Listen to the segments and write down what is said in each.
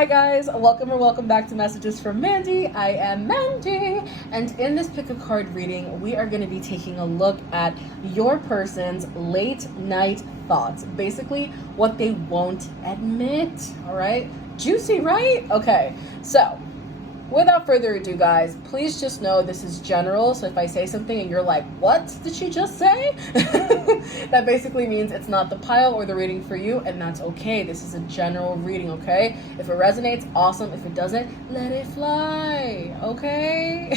Hi guys, welcome or welcome back to Messages from Mandy. I am Mandy, and in this pick a card reading, we are going to be taking a look at your person's late night thoughts. Basically, what they won't admit, all right? Juicy, right? Okay, so without further ado, guys, please just know this is general. So if I say something and you're like, what did she just say? That basically means it's not the pile or the reading for you, and that's okay. This is a general reading, okay? If it resonates, awesome. If it doesn't, let it fly, okay?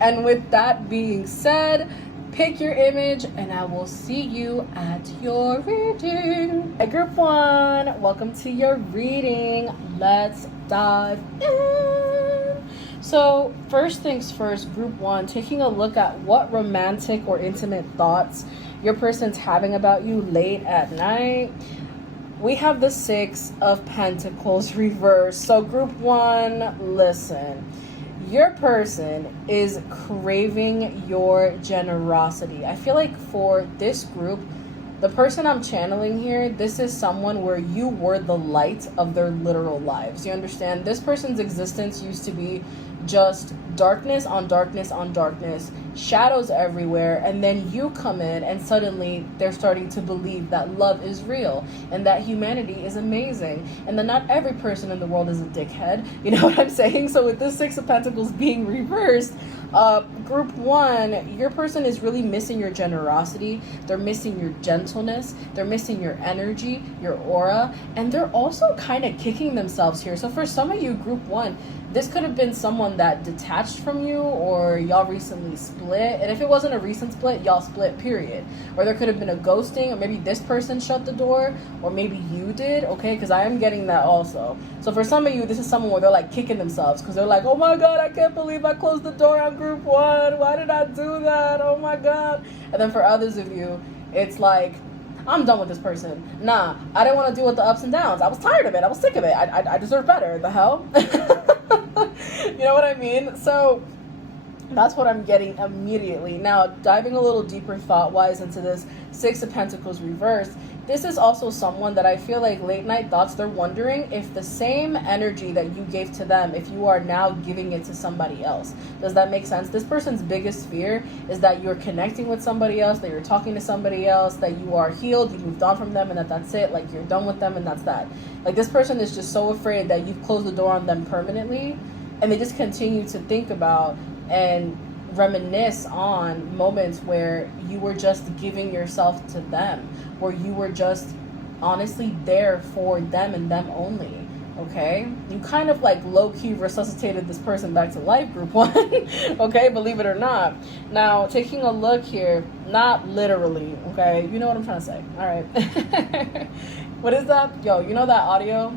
And with that being said, pick your image and I will see you at your reading. Hi, group one, welcome to your reading. Let's dive in. So first things first, group one, taking a look at what romantic or intimate thoughts your person's having about you late at night. We have the Six of Pentacles reversed. So group one, listen. Your person is craving your generosity. I feel like for this group, the person I'm channeling here, this is someone where you were the light of their literal lives. You understand? This person's existence used to be just darkness on darkness on darkness, shadows everywhere, and then you come in and suddenly they're starting to believe that love is real and that humanity is amazing and that not every person in the world is a dickhead. You know what I'm saying? So with this Six of Pentacles being reversed, group one, your person is really missing your generosity. They're missing your gentleness. They're missing your energy, your aura, and they're also kind of kicking themselves here. So for some of you, group one, this could have been someone that detached from you, or y'all recently split. And if it wasn't a recent split, y'all split, period. Or there could have been a ghosting, or maybe this person shut the door, or maybe you did, okay? Because I am getting that also. So for some of you, this is someone where they're like kicking themselves because they're like, oh my God, I can't believe I closed the door on group one. Why did I do that? Oh my God. And then for others of you, it's like, I'm done with this person. Nah, I didn't want to deal with the ups and downs. I was tired of it. I was sick of it. I deserve better. The hell? You know what I mean? So that's what I'm getting immediately. Now, diving a little deeper thought-wise into this Six of Pentacles reversed, this is also someone that I feel like late night thoughts, they're wondering if the same energy that you gave to them, if you are now giving it to somebody else. Does that make sense? This person's biggest fear is that you're connecting with somebody else, that you're talking to somebody else, that you are healed, you moved on from them, and that's it. Like, you're done with them and that's that. Like, this person is just so afraid that you've closed the door on them permanently, and they just continue to think about and reminisce on moments where you were just giving yourself to them, where you were just honestly there for them and them only. Okay, you kind of like low-key resuscitated this person back to life, group one. Okay, believe it or not. Now, taking a look here, not literally, okay, you know what I'm trying to say. All right. What is that? Yo, you know that audio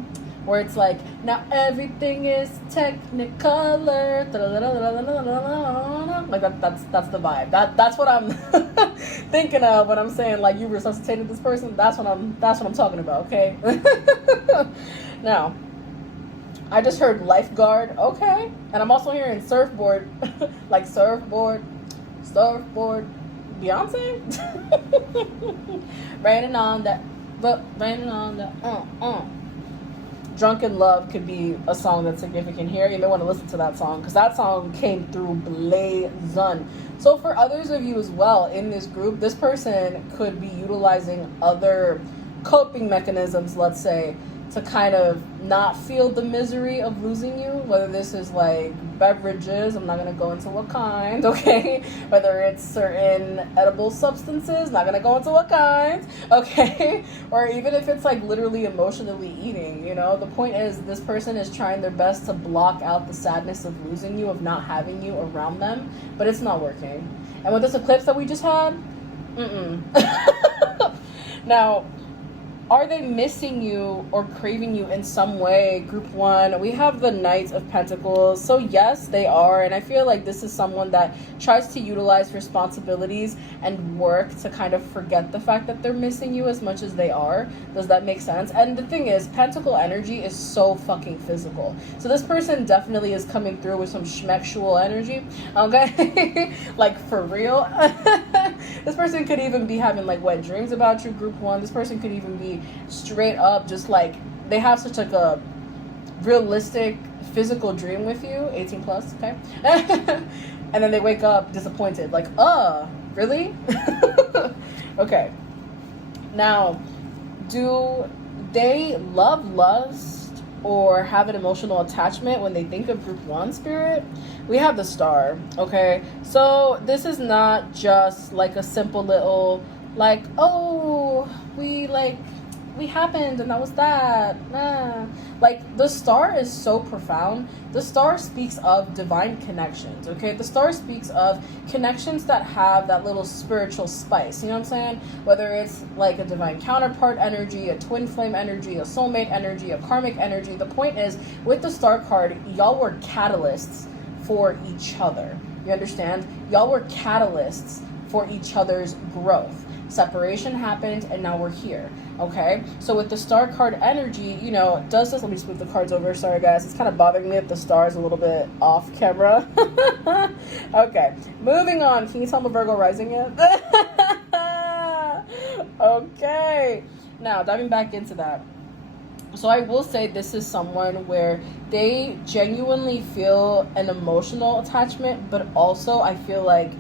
where it's like, now everything is technicolor, like that's the vibe. That's what I'm thinking of when I'm saying like you resuscitated this person. That's what I'm talking about. Okay. Now, I just heard lifeguard. Okay, and I'm also hearing surfboard, like surfboard, Beyonce. Raining on that, but raining on that. Drunken Love could be a song that's significant here. You may want to listen to that song because that song came through blazing. So for others of you as well in this group, this person could be utilizing other coping mechanisms, let's say, to kind of not feel the misery of losing you, whether this is like beverages, I'm not going to go into what kind, okay, whether it's certain edible substances, not going to go into what kind, okay, or even if it's like literally emotionally eating, you know. The point is this person is trying their best to block out the sadness of losing you, of not having you around them, but it's not working. And with this eclipse that we just had, Now, are they missing you or craving you in some way? Group one, we have the Knight of Pentacles. So yes, they are. And I feel like this is someone that tries to utilize responsibilities and work to kind of forget the fact that they're missing you as much as they are. Does that make sense? And the thing is, Pentacle energy is so fucking physical. So this person definitely is coming through with some schmexual energy. Okay? Like for real. This person could even be having like wet dreams about you, group one. This person could even be straight up just like, they have such like a realistic physical dream with you, 18 plus, okay? And then they wake up disappointed, like, really? Okay. Now, do they love lust or have an emotional attachment when they think of group 1 spirit? We have the Star, okay? So this is not just like a simple little, like, oh, we happened and that was that. Nah. Like, the Star is so profound. The Star speaks of divine connections, okay? The Star speaks of connections that have that little spiritual spice, you know what I'm saying? Whether it's like a divine counterpart energy, a twin flame energy, a soulmate energy, a karmic energy. The point is, with the Star card, y'all were catalysts for each other. You understand? Y'all were catalysts for each other's growth. Separation happened and now we're here. Okay, so with the Star card energy, you know, does this, let me just move the cards over, sorry guys, it's kind of bothering me that the Star is a little bit off camera. Okay, moving on. Can you tell I'm a Virgo rising yet? Okay, now diving back into that. So I will say this is someone where they genuinely feel an emotional attachment, but also I feel like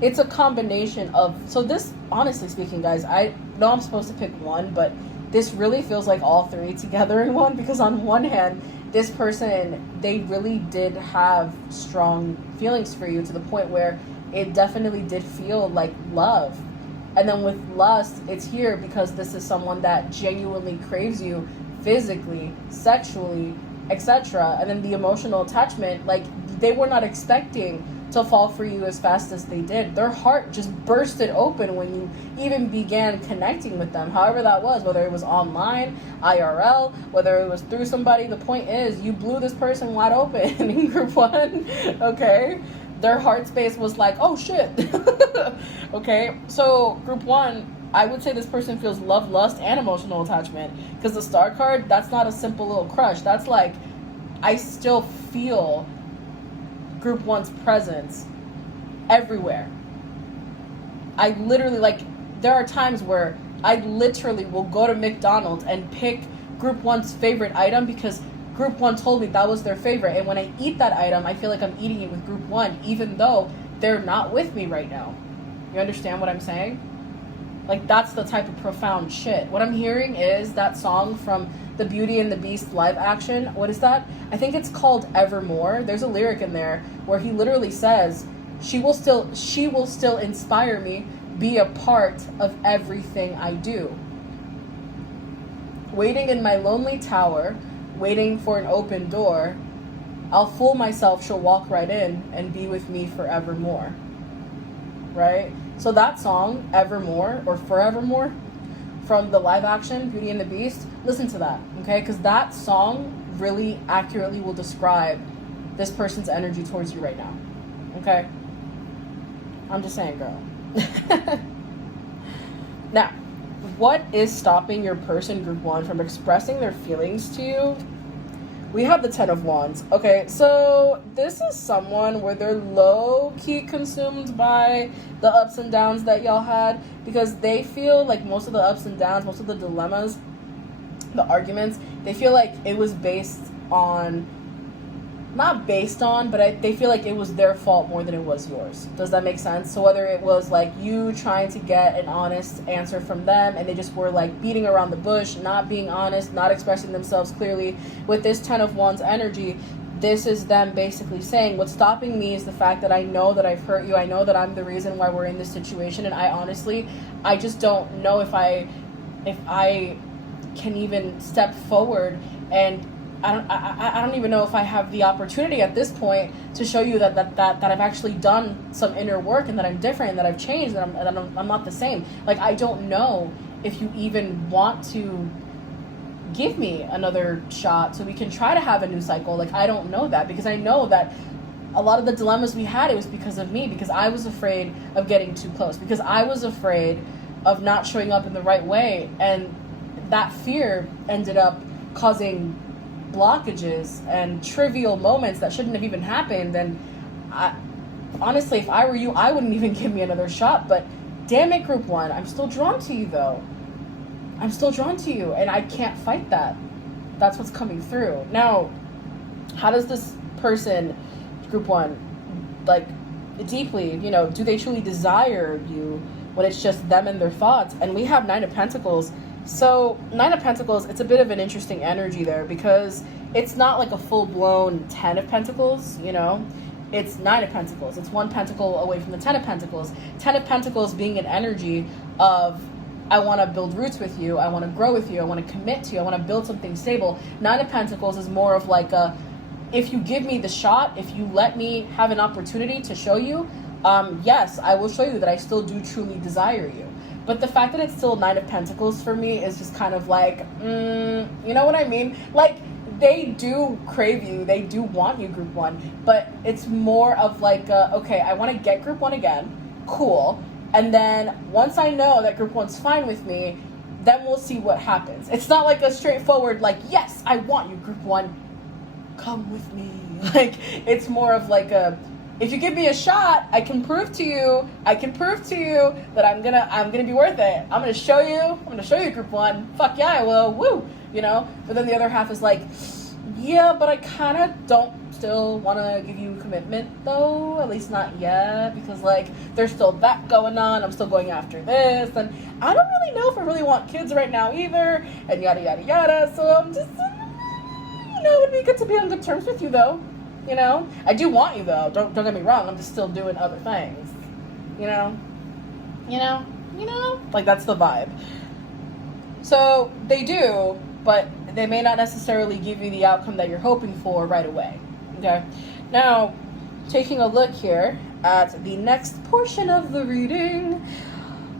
it's a combination of, so this, honestly speaking, guys, I know I'm supposed to pick one, but this really feels like all three together in one, because on one hand, this person, they really did have strong feelings for you to the point where it definitely did feel like love. And then with lust, it's here because this is someone that genuinely craves you physically, sexually, etc. And then the emotional attachment, like, they were not expecting to fall for you as fast as they did. Their heart just bursted open when you even began connecting with them, however that was, whether it was online, IRL, whether it was through somebody. The point is, you blew this person wide open in group 1, okay? Their heart space was like, oh shit. Okay, so group 1, I would say this person feels love, lust, and emotional attachment, because the Star card, that's not a simple little crush. That's like, I still feel group 1's presence everywhere. I literally, like, there are times where I literally will go to McDonald's and pick group 1's favorite item because group 1 told me that was their favorite. And when I eat that item, I feel like I'm eating it with group 1, even though they're not with me right now. You understand what I'm saying? Like, that's the type of profound shit. What I'm hearing is that song from the Beauty and the Beast live action. What is that? I think it's called Evermore. There's a lyric in there where he literally says, she will still inspire me, be a part of everything I do. Waiting in my lonely tower, waiting for an open door, I'll fool myself, she'll walk right in and be with me forevermore. Right? So that song, Evermore, or Forevermore, from the live action Beauty and the Beast, listen to that, okay? Because that song really accurately will describe this person's energy towards you right now, okay? I'm just saying, girl. Now, what is stopping your person, group 1, from expressing their feelings to you? We have the 10 of Wands. Okay, so this is someone where they're low-key consumed by the ups and downs that y'all had, because they feel like most of the ups and downs, most of the dilemmas, the arguments, they feel like it was based on, not based on, but they feel like it was their fault more than it was yours. Does that make sense? So whether it was like you trying to get an honest answer from them and they just were like beating around the bush, not being honest, not expressing themselves clearly, with this 10 of Wands energy, this is them basically saying, what's stopping me is the fact that I know that I've hurt you. I know that I'm the reason why we're in this situation. And I just don't know if I can even step forward, and I don't even know if I have the opportunity at this point to show you that I've actually done some inner work, and that I'm different, and that I've changed, and I'm not the same. Like, I don't know if you even want to give me another shot so we can try to have a new cycle. Like, I don't know that, because I know that a lot of the dilemmas we had, it was because of me, because I was afraid of getting too close, because I was afraid of not showing up in the right way, and that fear ended up causing blockages and trivial moments that shouldn't have even happened. And honestly, if I were you, I wouldn't even give me another shot. But damn it, group 1, I'm still drawn to you, though. I'm still drawn to you, and I can't fight that. That's what's coming through. Now, how does this person, group one, like, deeply, do they truly desire you when it's just them and their thoughts? And we have Nine of Pentacles. So Nine of Pentacles, it's a bit of an interesting energy there, because it's not like a full-blown 10 of Pentacles, It's Nine of Pentacles. It's one pentacle away from the 10 of Pentacles. 10 of Pentacles being an energy of, I want to build roots with you, I want to grow with you, I want to commit to you, I want to build something stable. Nine of Pentacles is more of like a, if you give me the shot, if you let me have an opportunity to show you, yes, I will show you that I still do truly desire you. But the fact that it's still Nine of Pentacles for me is just kind of like, you know what I mean? Like, they do crave you, they do want you, group one, but it's more of like, okay, I want to get group one again, cool. And then once I know that group one's fine with me, then we'll see what happens. It's not like a straightforward, like, yes, I want you, group one, come with me. Like, it's more of like a, if you give me a shot, I can prove to you that I'm gonna be worth it. I'm gonna show you, group one. Fuck yeah, I will. Woo, But then the other half is like, yeah, but I kind of don't still want to give you commitment though, at least not yet, because like there's still that going on. I'm still going after this, and I don't really know if I really want kids right now either, and yada yada yada. So I'm just, it would be good to be on good terms with you though. I do want you though. Don't get me wrong. I'm just still doing other things. Like that's the vibe. So they do, but they may not necessarily give you the outcome that you're hoping for right away. Okay. Now, taking a look here at the next portion of the reading.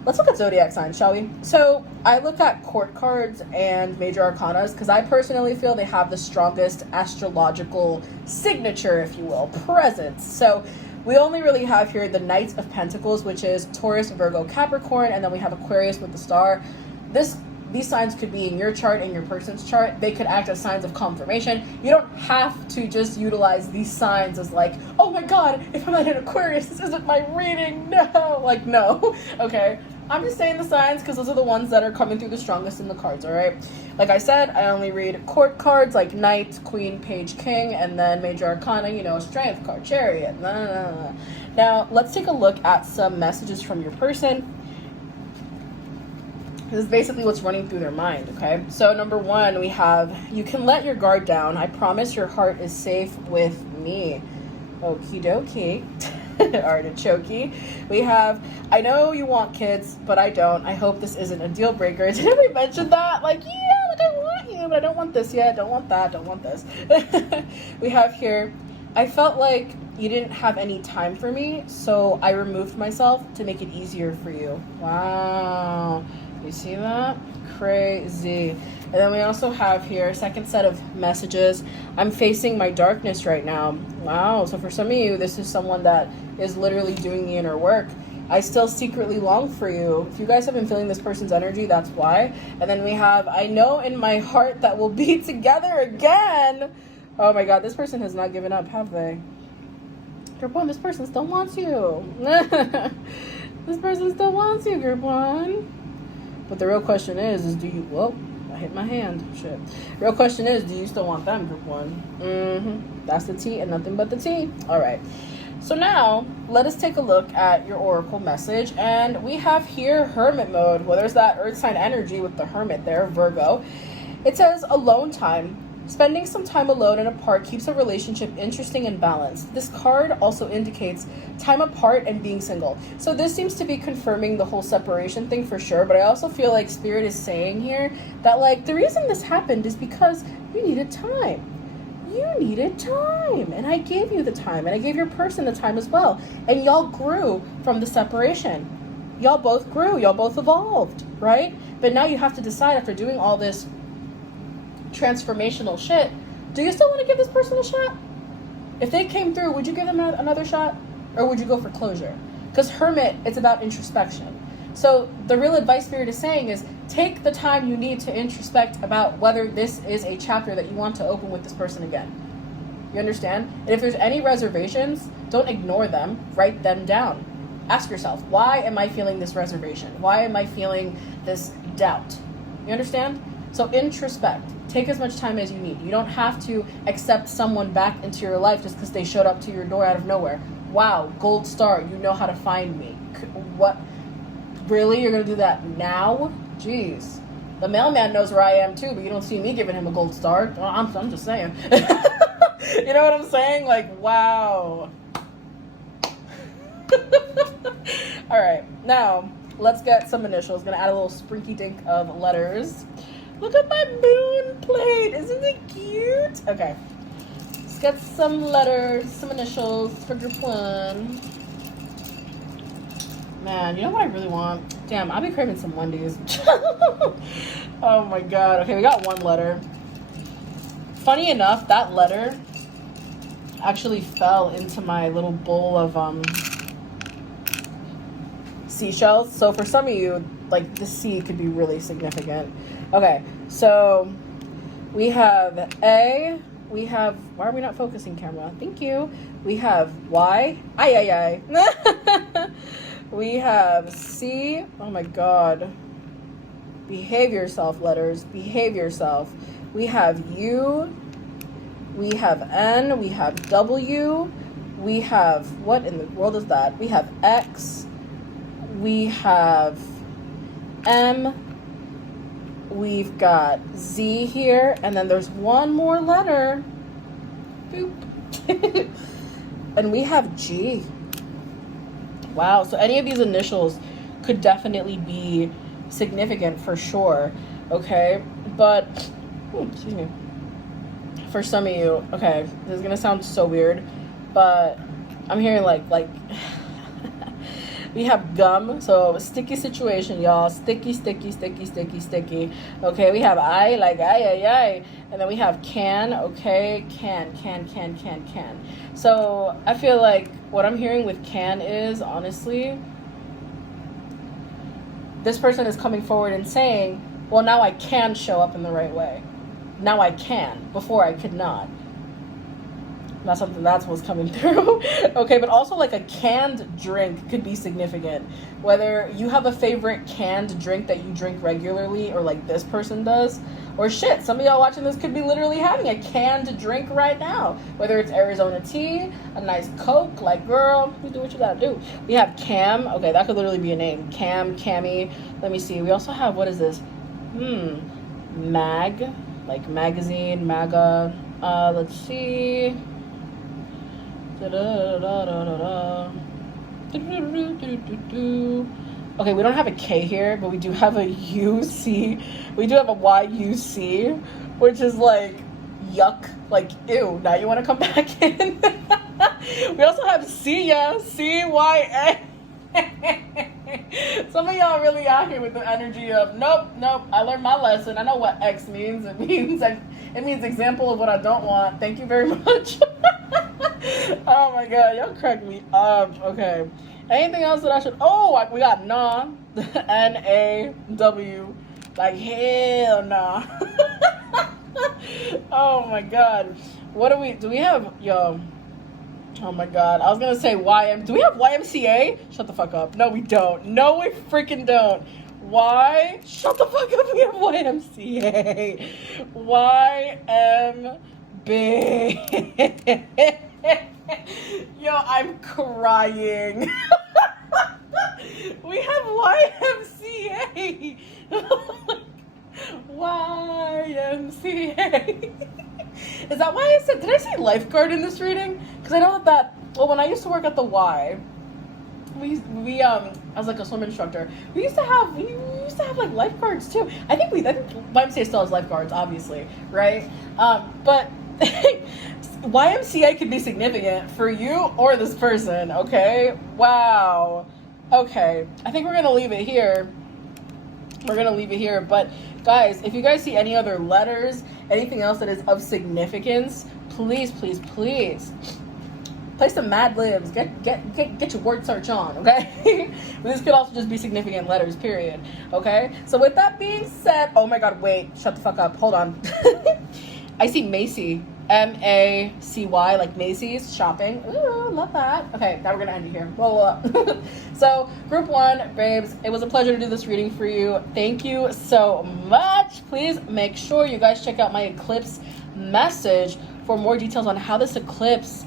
Let's look at zodiac signs, shall we? So I look at court cards and major arcanas because I personally feel they have the strongest astrological signature, if you will, presence. So we only really have here the Knight of Pentacles, which is Taurus, Virgo, Capricorn, and then we have Aquarius with the star. These signs could be in your chart, in your person's chart. They could act as signs of confirmation. You don't have to just utilize these signs as like, oh my god, if I'm not in Aquarius, this isn't my reading. No, like no. Okay. I'm just saying the signs because those are the ones that are coming through the strongest in the cards, all right? Like I said, I only read court cards like Knight, Queen, Page, King, and then major arcana, Strength card, Chariot. Now, let's take a look at some messages from your person. This is basically what's running through their mind, okay? So number one, we have, you can let your guard down. I promise your heart is safe with me. Okie dokie. Artichoke. We have, I know you want kids, but I don't. I hope this isn't a deal breaker. Didn't we mention that? Like, yeah, like I want you, but I don't want this yet. Don't want that. Don't want this. We have here, I felt like you didn't have any time for me, so I removed myself to make it easier for you. Wow. You see that? Crazy. And then we also have here, second set of messages. I'm facing my darkness right now. Wow. So for some of you, this is someone that is literally doing the inner work. I still secretly long for you. If you guys have been feeling this person's energy, that's why. And then we have, I know in my heart that we'll be together again. Oh my God, this person has not given up, have they? Group one, this person still wants you. This person still wants you, group one. But the real question is do you, whoa, I hit my hand, shit. Real question is, do you still want them, group one? That's the tea and nothing but the tea. All right. So now, let us take a look at your oracle message. And we have here hermit mode. Well, there's that earth sign energy with the hermit there, Virgo. It says alone time. Spending some time alone and apart keeps a relationship interesting and balanced. This card also indicates time apart and being single. So this seems to be confirming the whole separation thing for sure. But I also feel like Spirit is saying here that like the reason this happened is because you needed time. You needed time, and I gave you the time, and I gave your person the time as well, and y'all grew from the separation. Y'all both grew, y'all both evolved, right? But now you have to decide after doing all this transformational shit, do you still want to give this person a shot? If they came through, would you give them another shot, or would you go for closure? Because Hermit, it's about introspection. So the real advice Spirit is saying is take the time you need to introspect about whether this is a chapter that you want to open with this person again. You understand? And if there's any reservations, don't ignore them. Write them down. Ask yourself, why am I feeling this reservation? Why am I feeling this doubt? You understand? So introspect. Take as much time as you need. You don't have to accept someone back into your life just because they showed up to your door out of nowhere. Wow, gold star, you know how to find me. What? Really? You're going to do that now? Jeez. The mailman knows where I am too, but you don't see me giving him a gold star. I'm just saying. You know what I'm saying? Like, wow. All right, now let's get some initials. Gonna add a little sprinky dink of letters. Look at my moon plate. Isn't it cute? Okay, let's get some letters, some initials for group one. Man, you know what I really want? Damn, I'll be craving some Wendy's. Oh my god. Okay, we got one letter. Funny enough, that letter actually fell into my little bowl of seashells. So for some of you, like, the C could be really significant. Okay, so we have A. We have, why are we not focusing, camera? Thank you. We have Y. Ay. We have C. Oh my god. Behave yourself, letters. Behave yourself. We have U. We have N. We have W. We have, what in the world is that? We have X. We have M. We've got Z here. And then there's one more letter. Boop. And we have G. Wow. So any of these initials could definitely be significant for sure. Okay. But, excuse me. For some of you, okay, this is going to sound so weird, but I'm hearing like we have gum, so sticky situation, y'all. Sticky. Okay, we have I, like ay. And then we have can, okay, can. So I feel like what I'm hearing with can is, honestly, this person is coming forward and saying, well, now I can show up in the right way. Now I can. Before I could not. That's something that's what's coming through. Okay, but also like a canned drink could be significant. Whether you have a favorite canned drink that you drink regularly, or like this person does, or shit, some of y'all watching this could be literally having a canned drink right now. Whether it's Arizona tea, a nice Coke, like, girl, you do what you gotta do. We have Cam. Okay, that could literally be a name. Cam, Cammy. Let me see. We also have, what is this? Mag. Like magazine, MAGA. Let's see. Okay, we don't have a K here, but we do have a UC. We do have a YUC, which is like yuck, like ew. Now you want to come back in? We also have CYA, CYA. Some of y'all really out here with the energy of nope. I learned my lesson. I know what X means. It means example of what I don't want. Thank you very much. Oh my god, y'all cracked me up. Okay, anything else that I should? Oh, we got nah. NAW. Like hell nah. Oh my god, what do we have? Yo. Oh my god, I was gonna say do we have YMCA? Shut the fuck up. No, we don't. No, we freaking don't. Why? Shut the fuck up. We have YMCA. YMB. Yo, I'm crying. We have YMCA. YMCA. Is that why I said, did I say lifeguard in this reading? Because I know that, well, when I used to work at the Y, we I was like a swim instructor. We used to have like lifeguards too. I think YMCA still has lifeguards, obviously, right? But YMCA could be significant for you or this person, okay? Wow. Okay, I think we're gonna leave it here. But guys, if you guys see any other letters, anything else that is of significance, please play some Mad Libs. Get your word search on, okay? This could also just be significant letters, period. Okay? So with that being said, oh my god, wait, shut the fuck up. Hold on. I see Macy. MACY, like Macy's shopping. Ooh, love that. Okay, now we're gonna end it here. Roll up. So, group 1, babes, it was a pleasure to do this reading for you. Thank you so much. Please make sure you guys check out my eclipse message for more details on how this eclipse,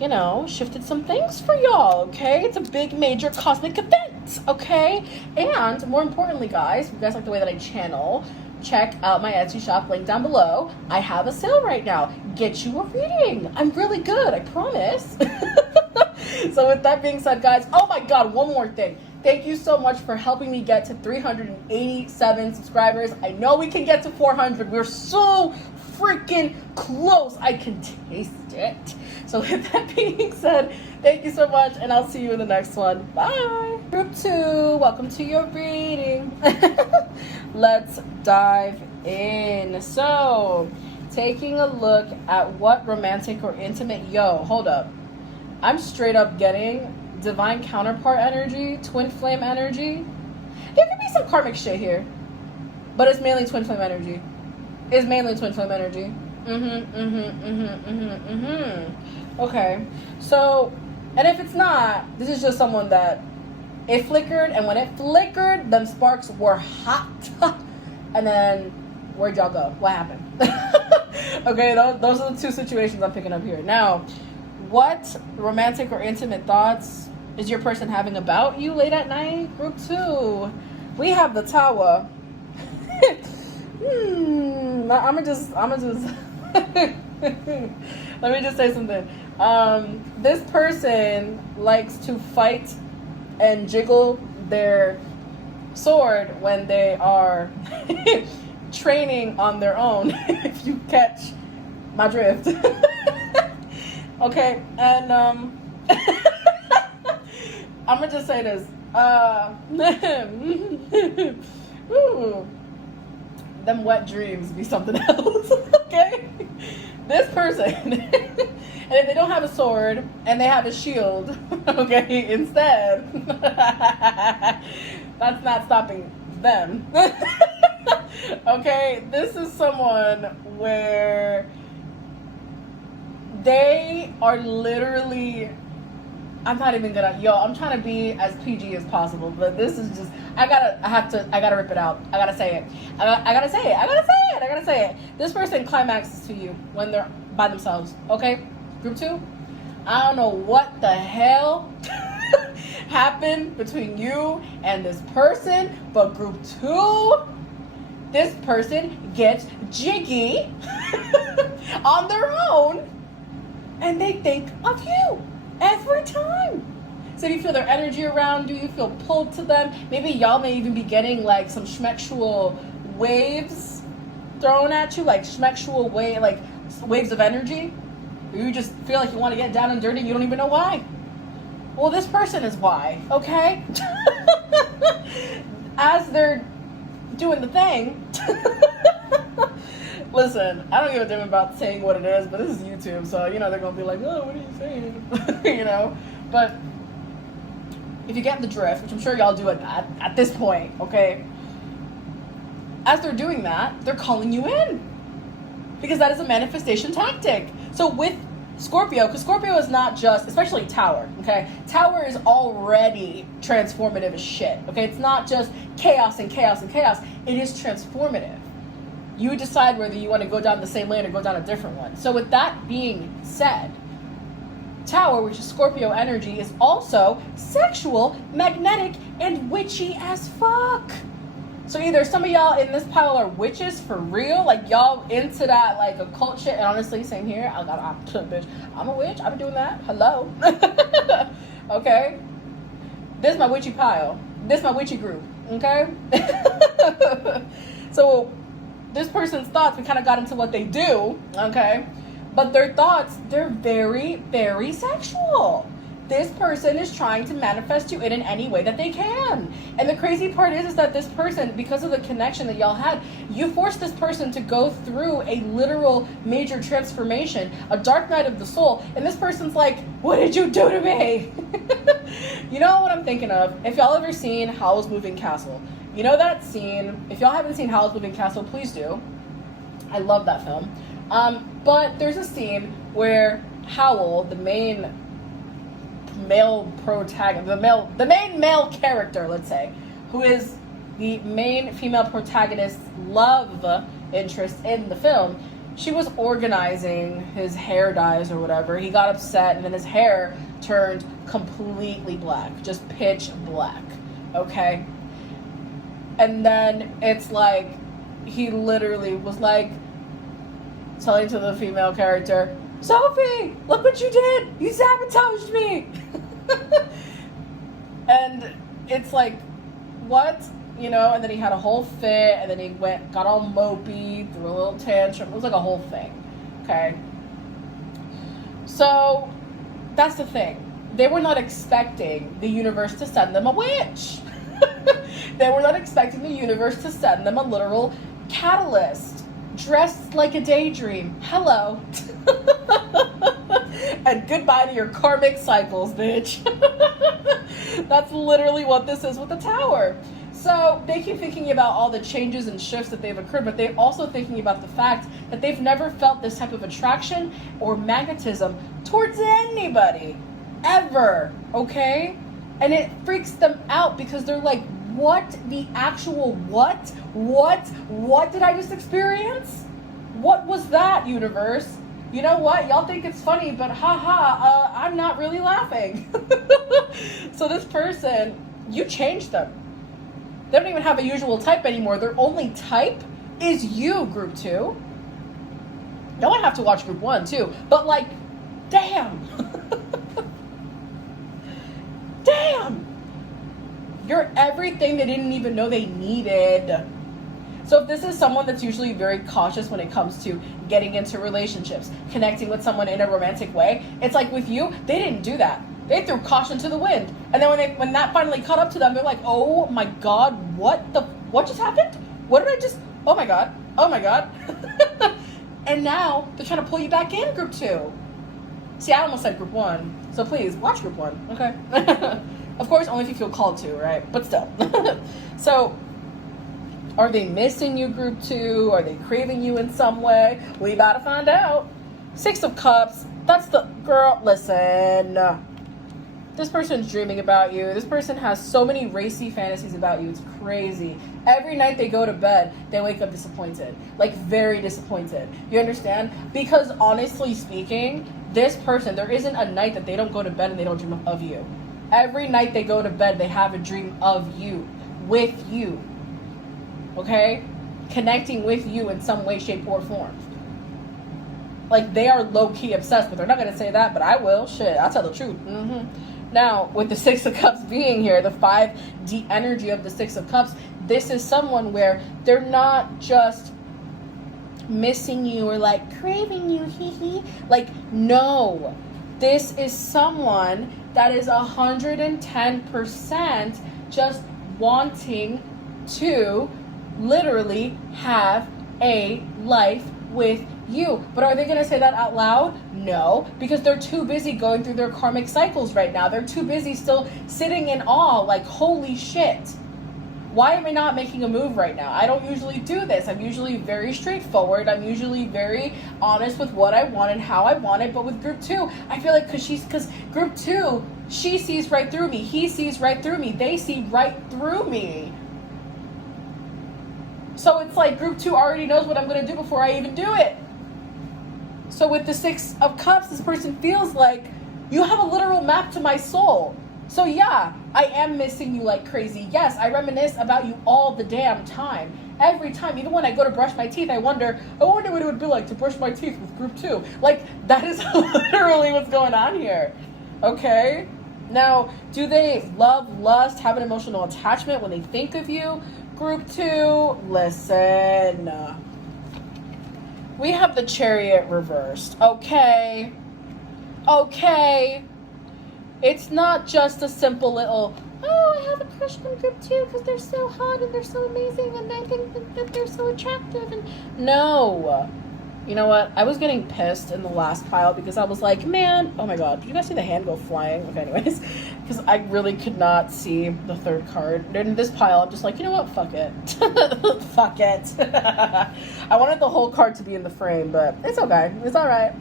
you know, shifted some things for y'all, okay? It's a big, major cosmic event, okay? And more importantly, guys, if you guys like the way that I channel, check out my Etsy shop, link down below. I have a sale right now. Get you a reading. I'm really good, I promise. So with that being said, guys, oh my God, one more thing. Thank you so much for helping me get to 387 subscribers. I know we can get to 400. We're so freaking close. I can taste it. So with that being said, thank you so much, and I'll see you in the next one. Bye. Group 2, welcome to your reading. Let's dive in. So, taking a look at what romantic or intimate, hold up. I'm straight up getting divine counterpart energy, twin flame energy. There could be some karmic shit here, but it's mainly twin flame energy. Okay, so, and if it's not, this is just someone that it flickered, and when it flickered, them sparks were hot. And then, where'd y'all go? What happened? Okay, those are the two situations I'm picking up here. Now, what romantic or intimate thoughts is your person having about you late at night? Group 2, we have the Tower. I'ma just let me just say something. This person likes to fight and jiggle their sword when they are training on their own, if you catch my drift. Okay, and I'ma just say this. Them wet dreams be something else. Okay, this person, and if they don't have a sword and they have a shield, okay, instead, that's not stopping them. Okay, this is someone where they are literally, I'm not even gonna, I'm trying to be as PG as possible, but this is just, I gotta rip it out. I gotta say it. I gotta say it. This person climaxes to you when they're by themselves, okay? Group 2, I don't know what the hell happened between you and this person, but group 2, this person gets jiggy on their own, and they think of you every time. So you feel their energy around you, you feel pulled to them. Maybe y'all may even be getting like some schmexual waves thrown at you, like schmexual like waves of energy. You just feel like you want to get down and dirty, you don't even know why. Well, this person is why, okay? As they're doing the thing. Listen, I don't give a damn about saying what it is, but this is YouTube, so, you know, they're going to be like, oh, what are you saying? You know? But if you get the drift, which I'm sure y'all do at this point, okay? As they're doing that, they're calling you in. Because that is a manifestation tactic. So with Scorpio, because Scorpio is not just, especially Tower, okay? Tower is already transformative as shit, okay? It's not just chaos and chaos and chaos. It is transformative. You decide whether you want to go down the same lane or go down a different one. So with that being said, Tower, which is Scorpio energy, is also sexual, magnetic, and witchy as fuck. So either some of y'all in this pile are witches for real, like y'all into that like occult shit. And honestly, same here. Bitch, I'm a witch. I've been doing that. Hello. Okay. This is my witchy pile. This is my witchy group. Okay. So this person's thoughts, we kind of got into what they do. Okay. But their thoughts, they're very, very sexual. This person is trying to manifest you in any way that they can. And the crazy part is that this person, because of the connection that y'all had, you forced this person to go through a literal major transformation, a dark night of the soul. And this person's like, what did you do to me? You know what I'm thinking of? If y'all ever seen Howl's Moving Castle, you know that scene? If y'all haven't seen Howl's Moving Castle, please do. I love that film. But there's a scene where Howell, the main male protagonist, the main male character, let's say, who is the main female protagonist's love interest in the film, she was organizing his hair dyes or whatever. He got upset, and then his hair turned completely black, just pitch black, okay? And then it's like, he literally was like telling to the female character, Sophie, look what you did! You sabotaged me! And it's like, what? You know, and then he had a whole fit, and then he got all mopey, threw a little tantrum. It was like a whole thing, okay? So, that's the thing. They were not expecting the universe to send them a witch. They were not expecting the universe to send them a literal catalyst, dressed like a daydream. Hello. And goodbye to your karmic cycles, bitch. That's literally what this is with the tower. So they keep thinking about all the changes and shifts that they've occurred, but they're also thinking about the fact that they've never felt this type of attraction or magnetism towards anybody, ever, okay? And it freaks them out because they're like, what the actual what? What did I just experience? What was that, universe? You know what? Y'all think it's funny, but I'm not really laughing. So this person, you changed them. They don't even have a usual type anymore. Their only type is you, group 2. Now I have to watch group 1 too. But like, damn. Damn. You're everything they didn't even know they needed. So if this is someone that's usually very cautious when it comes to getting into relationships, connecting with someone in a romantic way, it's like with you, they didn't do that. They threw caution to the wind. And then when that finally caught up to them, they're like, oh my God, what just happened? What did I just, oh my God. And now they're trying to pull you back in, group 2. See, I almost said group 1. So please, watch group 1, okay? Of course, only if you feel called to, right? But still. So, are they missing you, group 2? Are they craving you in some way? We about to find out. 6 of Cups, that's the, girl, listen. This person's dreaming about you. This person has so many racy fantasies about you. It's crazy. Every night they go to bed, they wake up disappointed. Like, very disappointed. You understand? Because honestly speaking, this person, there isn't a night that they don't go to bed and they don't dream of you. Every night they go to bed, they have a dream of you, with you. Okay? Connecting with you in some way, shape, or form. Like, they are low-key obsessed, but they're not going to say that, but I will. Shit, I'll tell the truth. Now, with the 6 of Cups being here, the 5D energy of the 6 of Cups, this is someone where they're not just missing you or like craving you, hee. Like, no. This is someone that is 110% just wanting to literally have a life with you. But are they going to say that out loud? No, because they're too busy going through their karmic cycles right now. They're too busy still sitting in awe, like, holy shit. Why am I not making a move right now? I don't usually do this. I'm usually very straightforward. I'm usually very honest with what I want and how I want it. But with group 2, I feel like because group 2, she sees right through me. He sees right through me. They see right through me. So it's like group 2 already knows what I'm going to do before I even do it. So with the 6 of Cups, this person feels like you have a literal map to my soul. So yeah, I am missing you like crazy. Yes, I reminisce about you all the damn time. Every time, even when I go to brush my teeth, I wonder what it would be like to brush my teeth with group 2. Like, that is literally what's going on here. Okay? Now, do they love, lust, have an emotional attachment when they think of you? Group 2, listen. We have the Chariot reversed. Okay. It's not just a simple little, oh, I have a crush on group 2 because they're so hot and they're so amazing and I think that they're so attractive. And no. You know what? I was getting pissed in the last pile because I was like, man, oh my God, did you guys see the hand go flying? Okay, anyways. because I really could not see the third card. In this pile, I'm just like, you know what? Fuck it. Fuck it. I wanted the whole card to be in the frame, but it's okay. It's all right.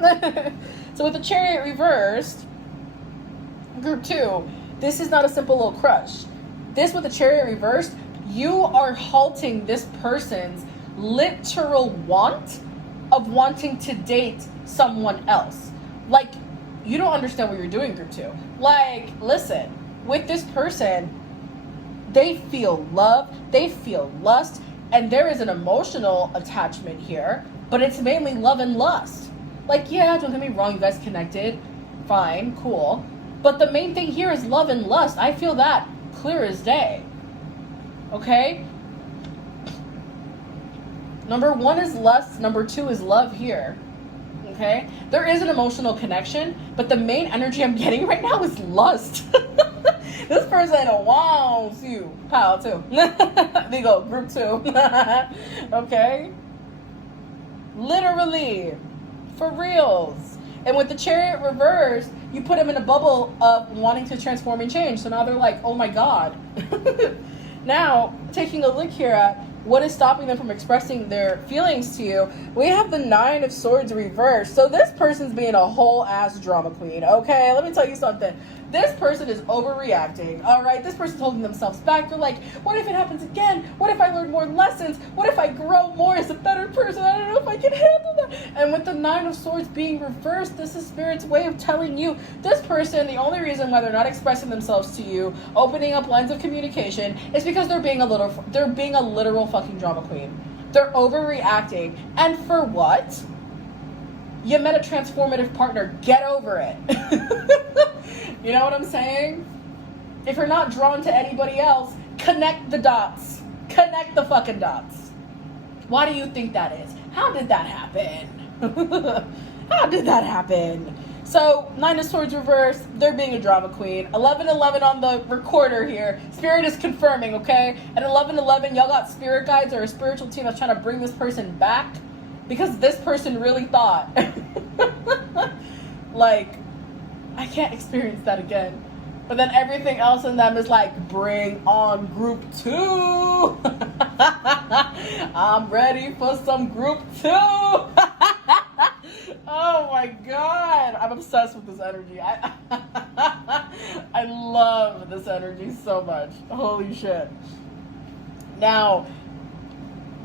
So with the Chariot reversed, group 2, this is not a simple little crush. This with the Chariot reversed, you are halting this person's literal want of wanting to date someone else. Like, you don't understand what you're doing, group 2. Like, listen, with this person, they feel love, they feel lust, and there is an emotional attachment here, but it's mainly love and lust. Like, yeah, don't get me wrong, you guys connected, fine, cool, but the main thing here is love and lust. I feel that clear as day. Okay? Number 1 is lust, number 2 is love here. Okay? There is an emotional connection, but the main energy I'm getting right now is lust. This person wants you. Pile 2. There you go, group 2. Okay? Literally. For reals. And with the Chariot reverse, you put them in a bubble of wanting to transform and change. So now they're like, oh my God. Now, taking a look here at what is stopping them from expressing their feelings to you, we have the 9 of Swords reversed. So this person's being a whole ass drama queen, okay? Let me tell you something. This person is overreacting, all right? This person's holding themselves back. They're like, what if it happens again? What if I learn more lessons? What if I grow more as a better person? I don't know if I can handle that. And with the 9 of Swords being reversed, this is Spirit's way of telling you this person, the only reason why they're not expressing themselves to you, opening up lines of communication, is because they're being a literal fucking drama queen. They're overreacting. And for what? You met a transformative partner. Get over it. You know what I'm saying? If you're not drawn to anybody else, connect the dots. Connect the fucking dots. Why do you think that is? How did that happen? How did that happen? So, 9 of Swords reversed, they're being a drama queen. 11-11 on the recorder here. Spirit is confirming, okay? At 11-11, y'all got spirit guides or a spiritual team that's trying to bring this person back because this person really thought, like, I can't experience that again. But then everything else in them is like, bring on group 2. I'm ready for some group 2. Oh my God. I'm obsessed with this energy. I love this energy so much. Holy shit. Now,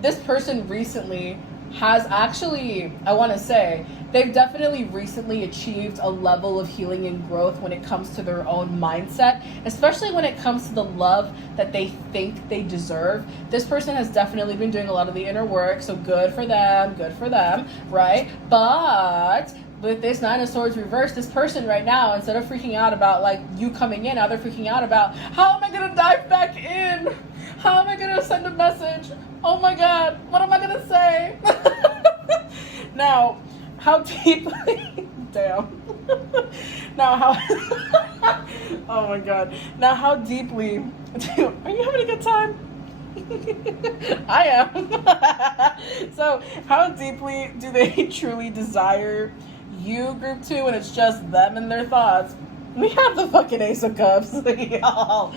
this person recently has actually, I want to say, they've definitely recently achieved a level of healing and growth when it comes to their own mindset, especially when it comes to the love that they think they deserve. This person has definitely been doing a lot of the inner work, so good for them, right? But with this 9 of Swords reversed, this person right now, instead of freaking out about like you coming in, now they're freaking out about, how am I going to dive back in? How am I going to send a message? Oh my God, what am I going to say? Now, how deeply, damn. Now, how, oh my God. Now, how deeply, are you having a good time? I am. So, how deeply do they truly desire you, group 2, and it's just them and their thoughts? We have the fucking Ace of Cups, y'all.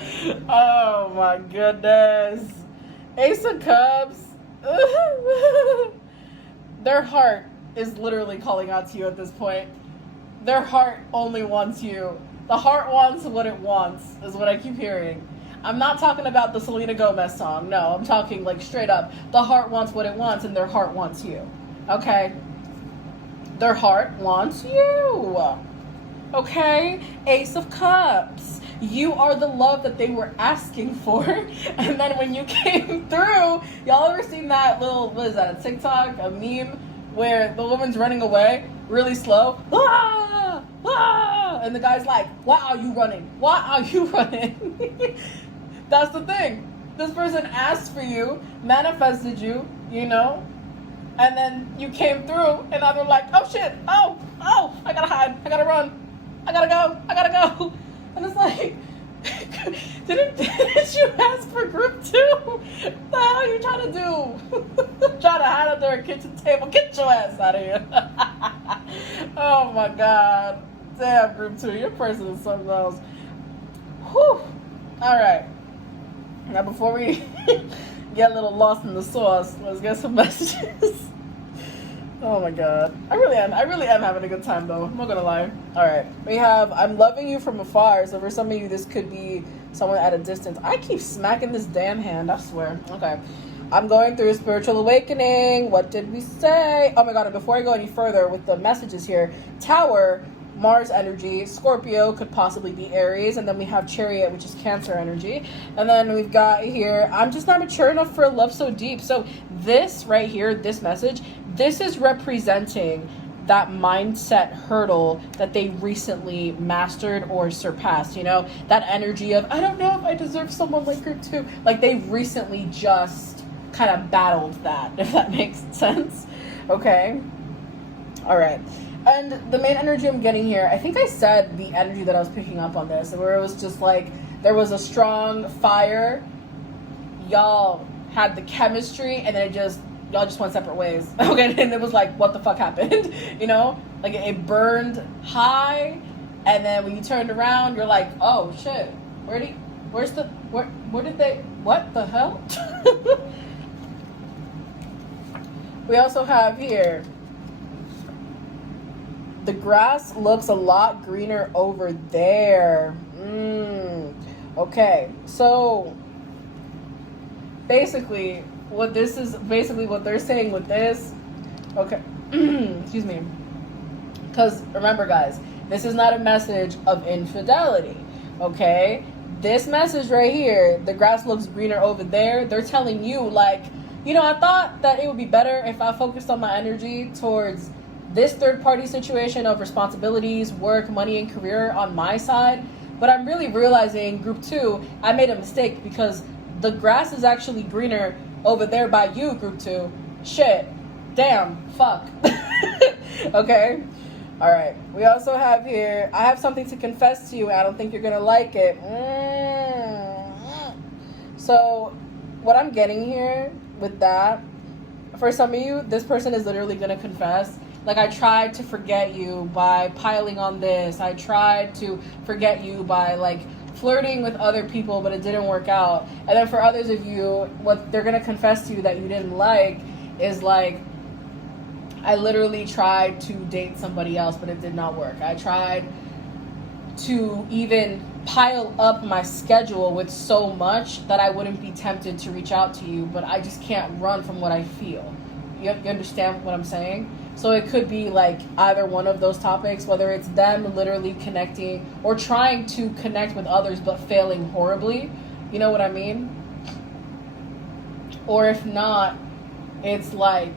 Oh my goodness. Ace of Cups. Their heart is literally calling out to you at this point. Their heart only wants you. The heart wants what it wants, is what I keep hearing. I'm not talking about the Selena Gomez song. No, I'm talking like straight up. The heart wants what it wants, and their heart wants you. Okay? Their heart wants you. Okay? Ace of Cups. You are the love that they were asking for. And then when you came through, y'all ever seen that little, what is that, a TikTok, a meme, where the woman's running away really slow? Ah! Ah! And the guy's like, why are you running? Why are you running? That's the thing. This person asked for you, manifested you, you know? And then you came through, and now they're like, oh shit, oh, I gotta hide, I gotta run. I gotta go. And it's like, didn't you ask for group 2? What the hell are you trying to do? Trying to hide under a kitchen table. Get your ass out of here. Oh my God. Damn, group 2, your person is something else. Whew. All right. Now, before we get a little lost in the sauce, let's get some messages. Oh my god. I really am having a good time though. I'm not gonna lie. Alright. We have I'm loving you from afar. So for some of you this could be someone at a distance. I keep smacking this damn hand, I swear. Okay. I'm going through a spiritual awakening. What did we say? Oh my god, and before I go any further with the messages here, Tower, Mars energy, Scorpio could possibly be Aries, and then we have Chariot, which is Cancer energy. And then we've got here, I'm just not mature enough for a love so deep. So this right here, this message, this is representing that mindset hurdle that they recently mastered or surpassed, you know, that energy of, I don't know if I deserve someone like her too. Like they recently just kind of battled that, if that makes sense. Okay. All right. And the main energy I'm getting here, I think I said the energy that I was picking up on this, where it was just like, there was a strong fire, y'all had the chemistry, and then y'all just went separate ways. Okay, and it was like, what the fuck happened? You know? Like, it burned high, and then when you turned around, you're like, oh, shit. Where did they, what the hell? We also have here, the grass looks a lot greener over there. Okay, so basically what they're saying with this, okay, excuse me, because remember guys, this is not a message of infidelity, okay? This message right here, the grass looks greener over there, they're telling you like, you know, I thought that it would be better if I focused on my energy towards this third-party situation of responsibilities, work, money, and career on my side. But I'm really realizing, group 2, I made a mistake because the grass is actually greener over there by you, group 2. Shit. Damn. Fuck. Okay? All right. We also have here, I have something to confess to you. I don't think you're going to like it. So what I'm getting here with that, for some of you, this person is literally going to confess. Like, I tried to forget you by piling on this. I tried to forget you by, like, flirting with other people, but it didn't work out. And then for others of you, what they're going to confess to you that you didn't like is, like, I literally tried to date somebody else, but it did not work. I tried to even pile up my schedule with so much that I wouldn't be tempted to reach out to you, but I just can't run from what I feel. You understand what I'm saying? So it could be like either one of those topics, whether it's them literally connecting or trying to connect with others but failing horribly. You know what I mean? Or if not, it's like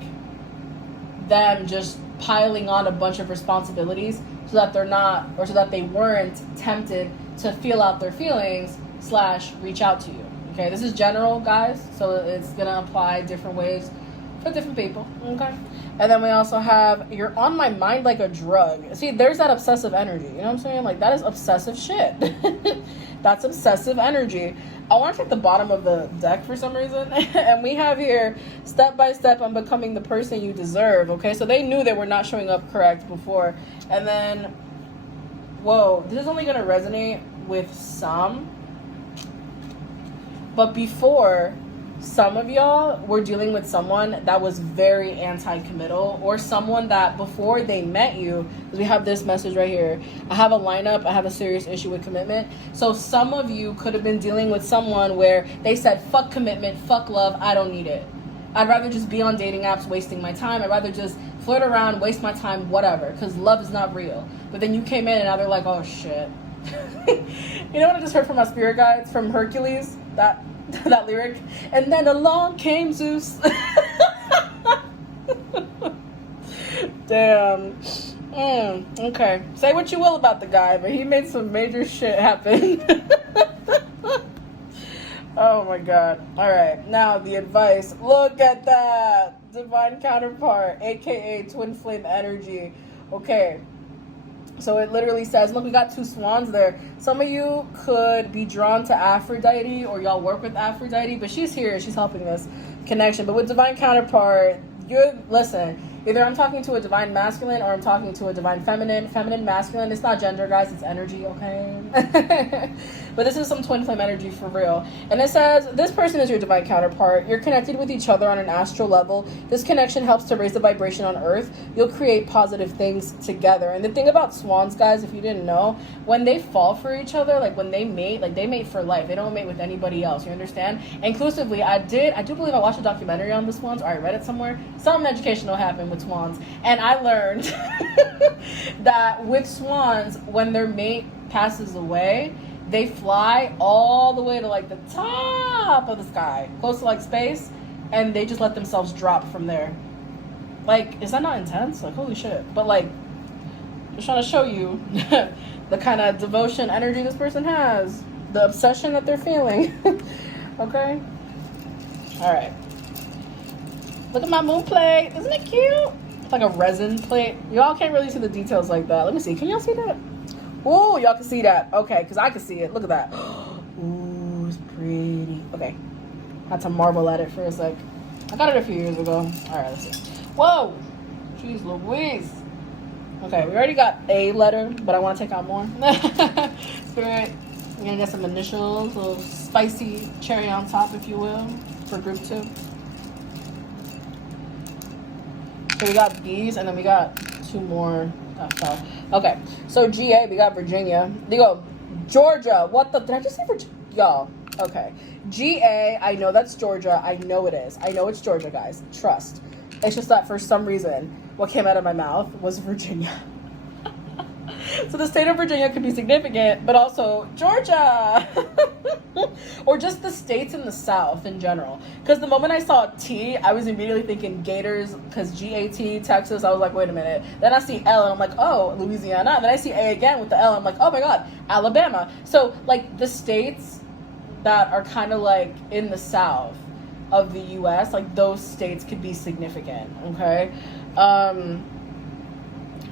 them just piling on a bunch of responsibilities so that they're not, or so that they weren't tempted to feel out their feelings / reach out to you. Okay, this is general, guys, so it's gonna apply different ways for different people. Okay. And then we also have, you're on my mind like a drug. See, there's that obsessive energy. You know what I'm saying? Like, that is obsessive shit. That's obsessive energy. I want to check the bottom of the deck for some reason. And we have here, step by step, I'm becoming the person you deserve. Okay, so they knew they were not showing up correct before. And then, whoa, this is only going to resonate with some. But before, some of y'all were dealing with someone that was very anti-committal, or someone that before they met you, because we have this message right here, I have a lineup, I have a serious issue with commitment. So some of you could have been dealing with someone where they said, fuck commitment, fuck love, I don't need it. I'd rather just be on dating apps wasting my time. I'd rather just flirt around, waste my time, whatever, because love is not real. But then you came in and now they're like, oh shit. You know what I just heard from my spirit guides from Hercules? That lyric, and then along came Zeus. Damn. Okay, say what you will about the guy, but he made some major shit happen. Oh my god. All right, now the advice. Look at that divine counterpart, aka twin flame energy. Okay, so it literally says, look, we got 2 swans there. Some of you could be drawn to Aphrodite, or y'all work with Aphrodite, but she's here. She's helping this connection. But with divine counterpart, listen, Either I'm talking to a divine masculine or I'm talking to a divine feminine. Feminine, masculine, it's not gender, guys, it's energy, okay? But this is some twin flame energy for real. And it says, this person is your divine counterpart. You're connected with each other on an astral level. This connection helps to raise the vibration on earth. You'll create positive things together. And the thing about swans, guys, if you didn't know, when they fall for each other, like when they mate, like they mate for life. They don't mate with anybody else, you understand? Inclusively, I do believe I watched a documentary on the swans, or I read it somewhere. Something educational happened with swans. And I learned that with swans, when their mate passes away, they fly all the way to like the top of the sky, close to like space, and they just let themselves drop from there. Like, is that not intense? Like, holy shit. But like, just trying to show you the kind of devotion energy this person has, the obsession that they're feeling. Okay? All right. Look at my moon plate. Isn't it cute? It's like a resin plate. Y'all can't really see the details like that. Let me see. Can y'all see that? Oh, y'all can see that. Okay, because I can see it. Look at that. Ooh, it's pretty. Okay. Had to marvel at it for a sec. I got it a few years ago. All right, let's see. Whoa. Jeez Louise. Okay, we already got a letter, but I want to take out more. Spirit. We're going to get some initials. A little spicy cherry on top, if you will, for group 2. So we got these, and then we got 2 more. Okay, so GA, we got Virginia. They go, Georgia. What the? Did I just say Virginia? Y'all. Okay. GA, I know that's Georgia. I know it is. I know it's Georgia, guys. Trust. It's just that for some reason, what came out of my mouth was Virginia. So the state of Virginia could be significant, but also Georgia. Or just the states in the South in general. Because the moment I saw T, I was immediately thinking Gators, because GAT, Texas, I was like, wait a minute. Then I see L, and I'm like, oh, Louisiana. And then I see A again with the L, and I'm like, oh my God, Alabama. So, like, the states that are kind of, like, in the South of the U.S., like, those states could be significant, okay?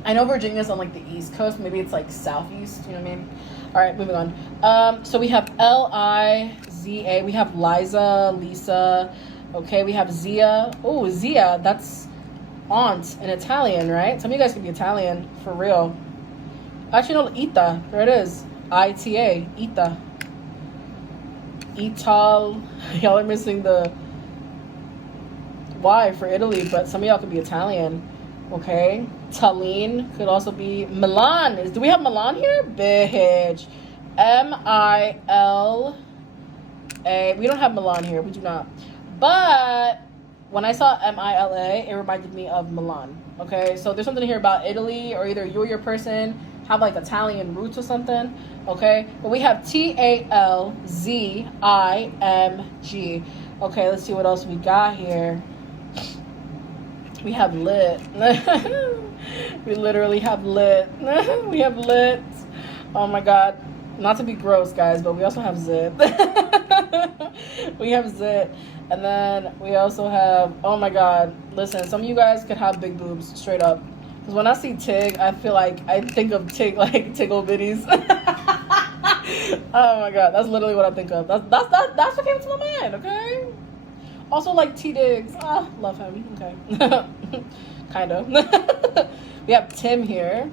I know Virginia's on, like, the East Coast. Maybe it's, like, Southeast, you know what I mean? All right, moving on. So we have Liza. We have Liza, Lisa. Okay, we have Zia. Oh, Zia, that's aunt in Italian, right? Some of you guys can be Italian, for real. Actually, no, Ita. There it is. ITA, Ita. Ital. Y'all are missing the Y for Italy, but some of y'all could be Italian. Okay, Tallinn could also be Milan. Do we have Milan here? Bitch. MILA. We don't have Milan here. We do not. But when I saw MILA, it reminded me of Milan. Okay, so there's something here about Italy, or either you or your person have like Italian roots or something. Okay, but we have TALZIMG. Okay, let's see what else we got here. We have lit. We literally have lit. We have lit. Oh my God. Not to be gross, guys, but we also have zit. We have zit. And then we also have, oh my God. Listen, some of you guys could have big boobs, straight up. Because when I see Tig, I feel like I think of Tig like Tiggle bitties. Oh my God. That's literally what I think of. That's what came to my mind, okay? Also, like T-Diggs. Love him. Okay. Kind of. We have Tim here.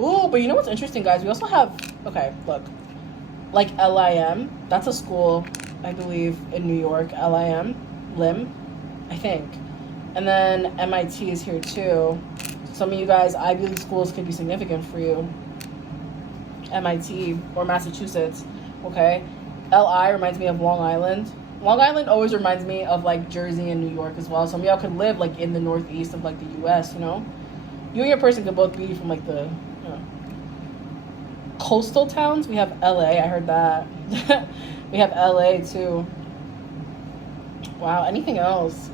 Ooh, but you know what's interesting, guys? We also have, okay, look. Like LIM. That's a school, I believe, in New York. LIM. I think. And then MIT is here, too. Some of you guys, Ivy League schools could be significant for you. MIT or Massachusetts. Okay. LI reminds me of Long Island. Long Island always reminds me of like Jersey and New York as well. Some of y'all could live like in the northeast of like the US, you know? You and your person could both be from like the, you know, coastal towns. We have LA, I heard that. We have LA too. Wow, anything else?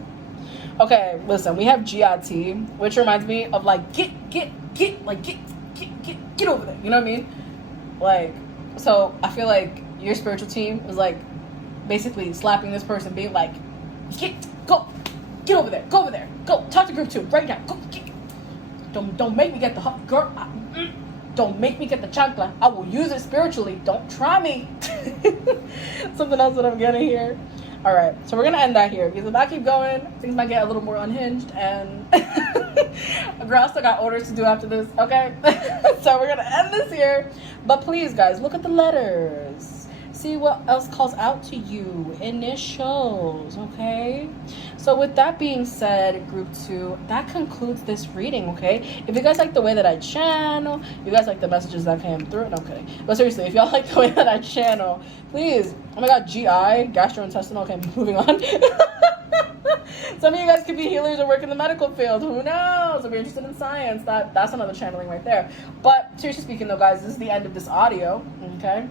Okay, listen, we have GIT, which reminds me of like get over there. You know what I mean? Like, so I feel like your spiritual team is like basically slapping this person, being like, get over there, go talk to group 2 right now, go get. Don't make me get the girl. Don't make me get the chancla. I will use it spiritually. Don't try me. Something else that I'm getting here. All right, so we're gonna end that here because if I keep going, things might get a little more unhinged, and girl, I still got orders to do after this. Okay, so we're gonna end this here. But please, guys, look at the letters. See what else calls out to you. Initials, okay? So with that being said, group 2, that concludes this reading, okay? If you guys like the way that I channel, if you guys like the messages that came through, no, I'm kidding. But seriously, if y'all like the way that I channel, please, oh my god, GI, gastrointestinal, okay, moving on. Some of you guys could be healers or work in the medical field. Who knows? If you're interested in science, that's another channeling right there. But seriously speaking though, guys, this is the end of this audio, okay?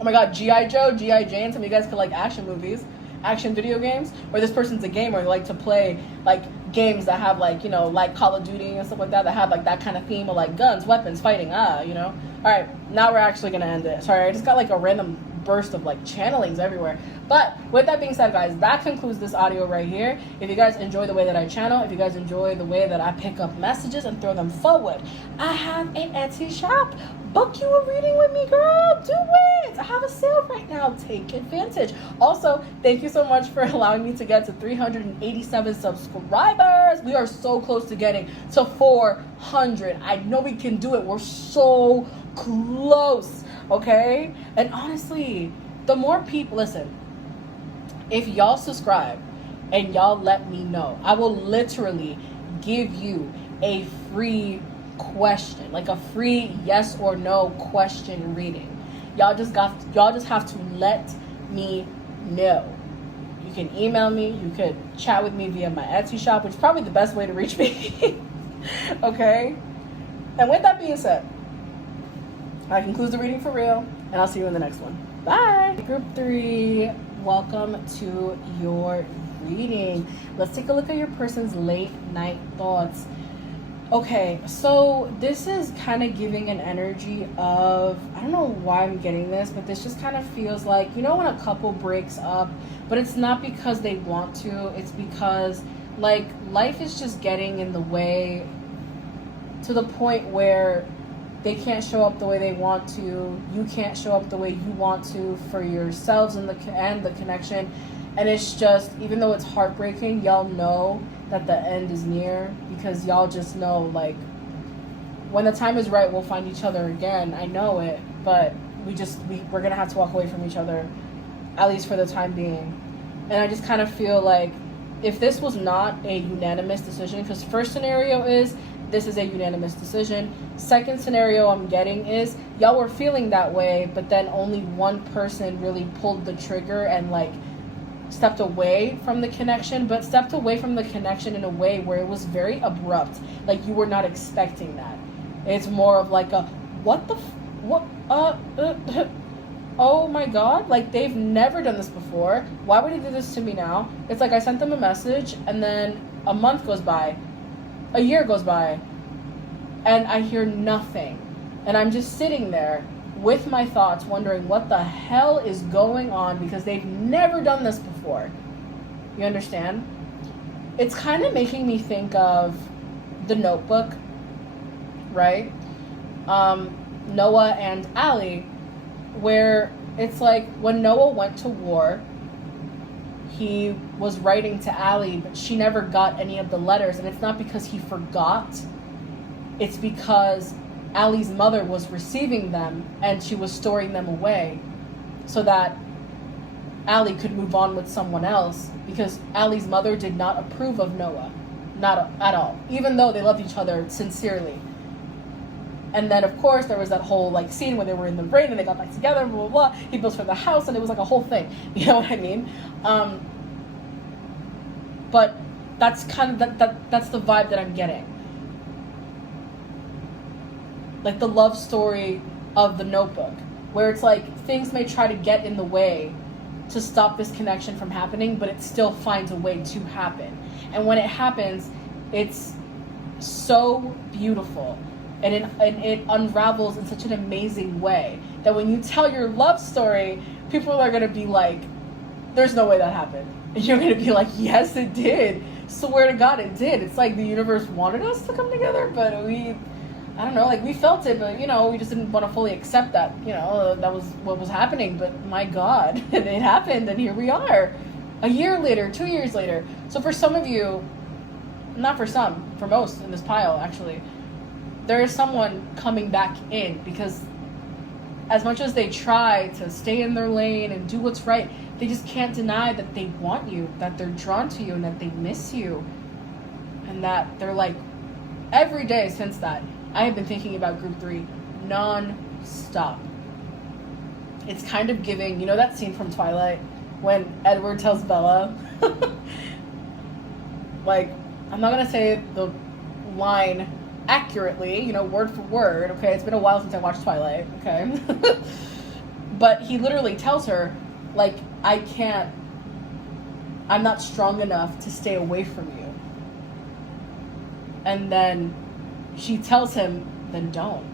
Oh my god, G.I. Joe, G.I. Jane, some of you guys could like action movies, action video games, or this person's a gamer, like to play like games that have like, you know, like Call of Duty and stuff like that have like that kind of theme of like guns, weapons, fighting, you know. Alright, now we're actually gonna end it. Sorry, I just got like a random burst of like channelings everywhere. But with that being said, guys, that concludes this audio right here. If you guys enjoy the way that I channel, if you guys enjoy the way that I pick up messages and throw them forward, I have an Etsy shop. Book you a reading with me, girl. Do it. I have a sale right now. Take advantage. Also, thank you so much for allowing me to get to 387 subscribers. We are so close to getting to 400. I know we can do it. We're so close. Okay? And honestly, the more people, listen, if y'all subscribe and y'all let me know, I will literally give you a free question, like a free yes or no question reading. Y'all just have to let me know. You can email me, you could chat with me via my Etsy shop, which is probably the best way to reach me. Okay? And with that being said, that concludes the reading for real, and I'll see you in the next one. Bye! Group 3, welcome to your reading. Let's take a look at your person's late night thoughts. Okay, so this is kind of giving an energy of, I don't know why I'm getting this, but this just kind of feels like, you know when a couple breaks up, but it's not because they want to, it's because like life is just getting in the way to the point where they can't show up the way they want to, you can't show up the way you want to for yourselves and the connection. And it's just, even though it's heartbreaking, y'all know that the end is near, because y'all just know, like, when the time is right, we'll find each other again. I know it, but we're gonna have to walk away from each other, at least for the time being. And I just kind of feel like if this was not a unanimous decision, because first scenario is this is a unanimous decision. Second scenario I'm getting is y'all were feeling that way, but then only one person really pulled the trigger and like stepped away from the connection, but stepped away from the connection in a way where it was very abrupt. Like you were not expecting that. It's more of like a, oh my god, like they've never done this before. Why would he do this to me now? It's like I sent them a message and then a month goes by, a year goes by, and I hear nothing. And I'm just sitting there with my thoughts wondering what the hell is going on, because they've never done this before. You understand? It's kind of making me think of The Notebook, right? Noah and Allie, where it's like when Noah went to war, he was writing to Allie, but she never got any of the letters, and it's not because he forgot, it's because Allie's mother was receiving them and she was storing them away so that Allie could move on with someone else, because Allie's mother did not approve of Noah, not at all, even though they loved each other sincerely. And then of course there was that whole like scene where they were in the rain and they got back together, blah blah blah. He built for the house and it was like a whole thing, you know what I mean? But that's kind of that's the vibe that I'm getting. Like the love story of The Notebook, where it's like things may try to get in the way to stop this connection from happening, but it still finds a way to happen. And when it happens, it's so beautiful, and it unravels in such an amazing way that when you tell your love story, people are going to be like, there's no way that happened. And you're going to be like, yes, it did. Swear to God, it did. It's like the universe wanted us to come together, but I don't know, like we felt it, but you know, we just didn't want to fully accept that, you know, that was what was happening. But my God, it happened, and here we are. A year later, 2 years later. So for some of you, not for some, for most in this pile actually, there is someone coming back in, because as much as they try to stay in their lane and do what's right, they just can't deny that they want you, that they're drawn to you, and that they miss you. And that they're like, every day since that, I have been thinking about group 3 non-stop. It's kind of giving, you know that scene from Twilight when Edward tells Bella, like, I'm not going to say the line accurately, you know, word for word, okay? It's been a while since I watched Twilight, okay? But he literally tells her, like, I'm not strong enough to stay away from you. And then she tells him, then don't.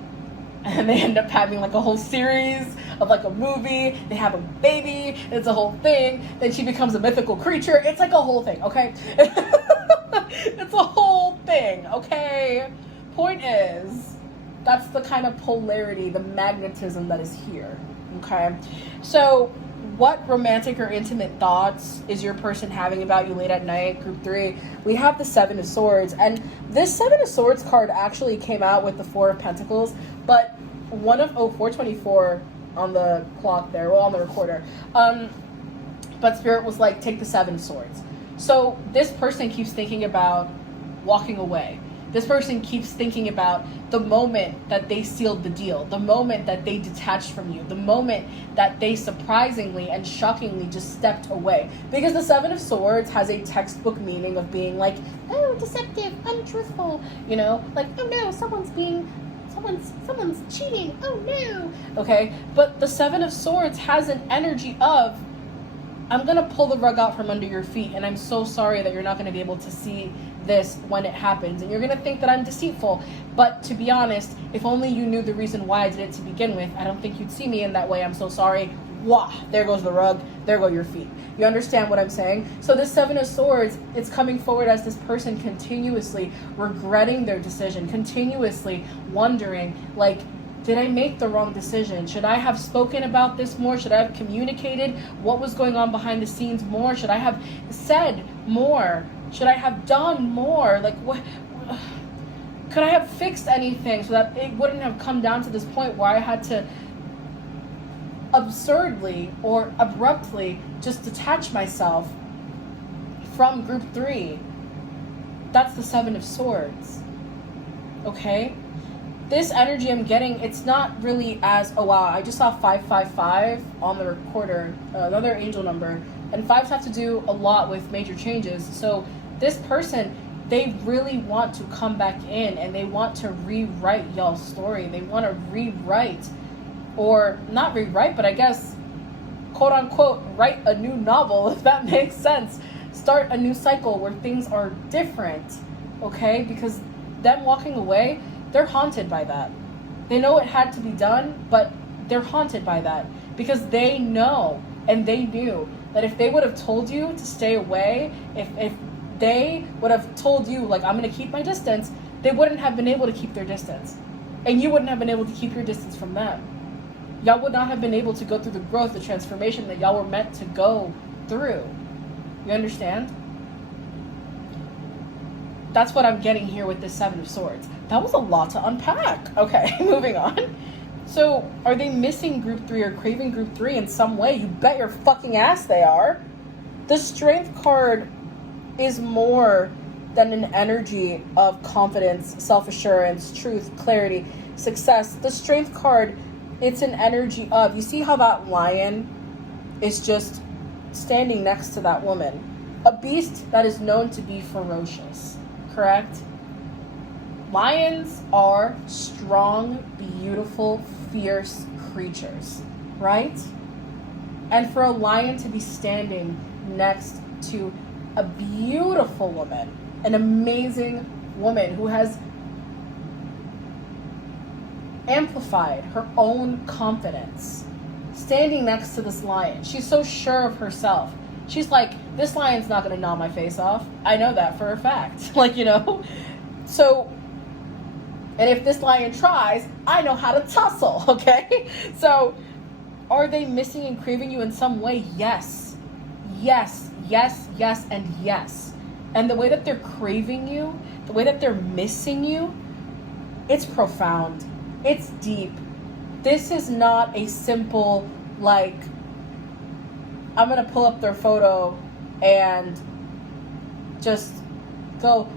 And they end up having like a whole series of like a movie. They have a baby. It's a whole thing. Then she becomes a mythical creature. It's like a whole thing, okay? It's a whole thing, okay? Point is, that's the kind of polarity, the magnetism that is here, okay? So what romantic or intimate thoughts is your person having about you late at night? Group 3, we have the 7 of Swords, and this 7 of Swords card actually came out with the 4 of Pentacles, but 424 on the clock there, well, on the recorder, but Spirit was like, take the 7 of Swords. So this person keeps thinking about walking away. This person keeps thinking about the moment that they sealed the deal, the moment that they detached from you, the moment that they surprisingly and shockingly just stepped away. Because the 7 of Swords has a textbook meaning of being like, oh, deceptive, untruthful, you know, like, oh no, someone's cheating, oh no, okay? But the 7 of Swords has an energy of, I'm going to pull the rug out from under your feet, and I'm so sorry that you're not going to be able to see this when it happens, and you're going to think that I'm deceitful, but to be honest, if only you knew the reason why I did it to begin with, I don't think you'd see me in that way. I'm so sorry. Wah, there goes the rug, there go your feet. You understand what I'm saying? So this 7 of Swords, it's coming forward as this person continuously regretting their decision, continuously wondering, like, did I make the wrong decision? Should I have spoken about this more? Should I have communicated what was going on behind the scenes more? Should I have said more? Should I have done more? Like, what? Could I have fixed anything so that it wouldn't have come down to this point where I had to absurdly or abruptly just detach myself from group 3? That's the 7 of Swords. Okay? This energy I'm getting, it's not really as, oh wow, I just saw 555 on the recorder, another angel number, and 5s have to do a lot with major changes. So this person, they really want to come back in and they want to rewrite y'all's story. They want to rewrite, or not rewrite, but I guess, quote unquote, write a new novel, if that makes sense. Start a new cycle where things are different, okay? Because them walking away, they're haunted by that. They know it had to be done, but they're haunted by that because they know and they knew that if they would have told you to stay away, if they would have told you, like, I'm going to keep my distance, they wouldn't have been able to keep their distance. And you wouldn't have been able to keep your distance from them. Y'all would not have been able to go through the growth, the transformation that y'all were meant to go through. You understand? That's what I'm getting here with this 7 of Swords. That was a lot to unpack. Okay, moving on. So, are they missing group 3 or craving group 3 in some way? You bet your fucking ass they are. The Strength card is more than an energy of confidence, self-assurance, truth, clarity, success. The Strength card, it's an energy of, you see how that lion is just standing next to that woman? A beast that is known to be ferocious, correct? Lions are strong, beautiful, fierce creatures, right? And for a lion to be standing next to a beautiful woman, an amazing woman who has amplified her own confidence, standing next to this lion, she's so sure of herself. She's like, this lion's not going to gnaw my face off. I know that for a fact. Like, you know? So, and if this lion tries, I know how to tussle, okay? So, are they missing and craving you in some way? Yes. yes, yes, yes, and yes. And the way that they're craving you, the way that they're missing you, it's profound. It's deep. This is not a simple, like, I'm going to pull up their photo and just go,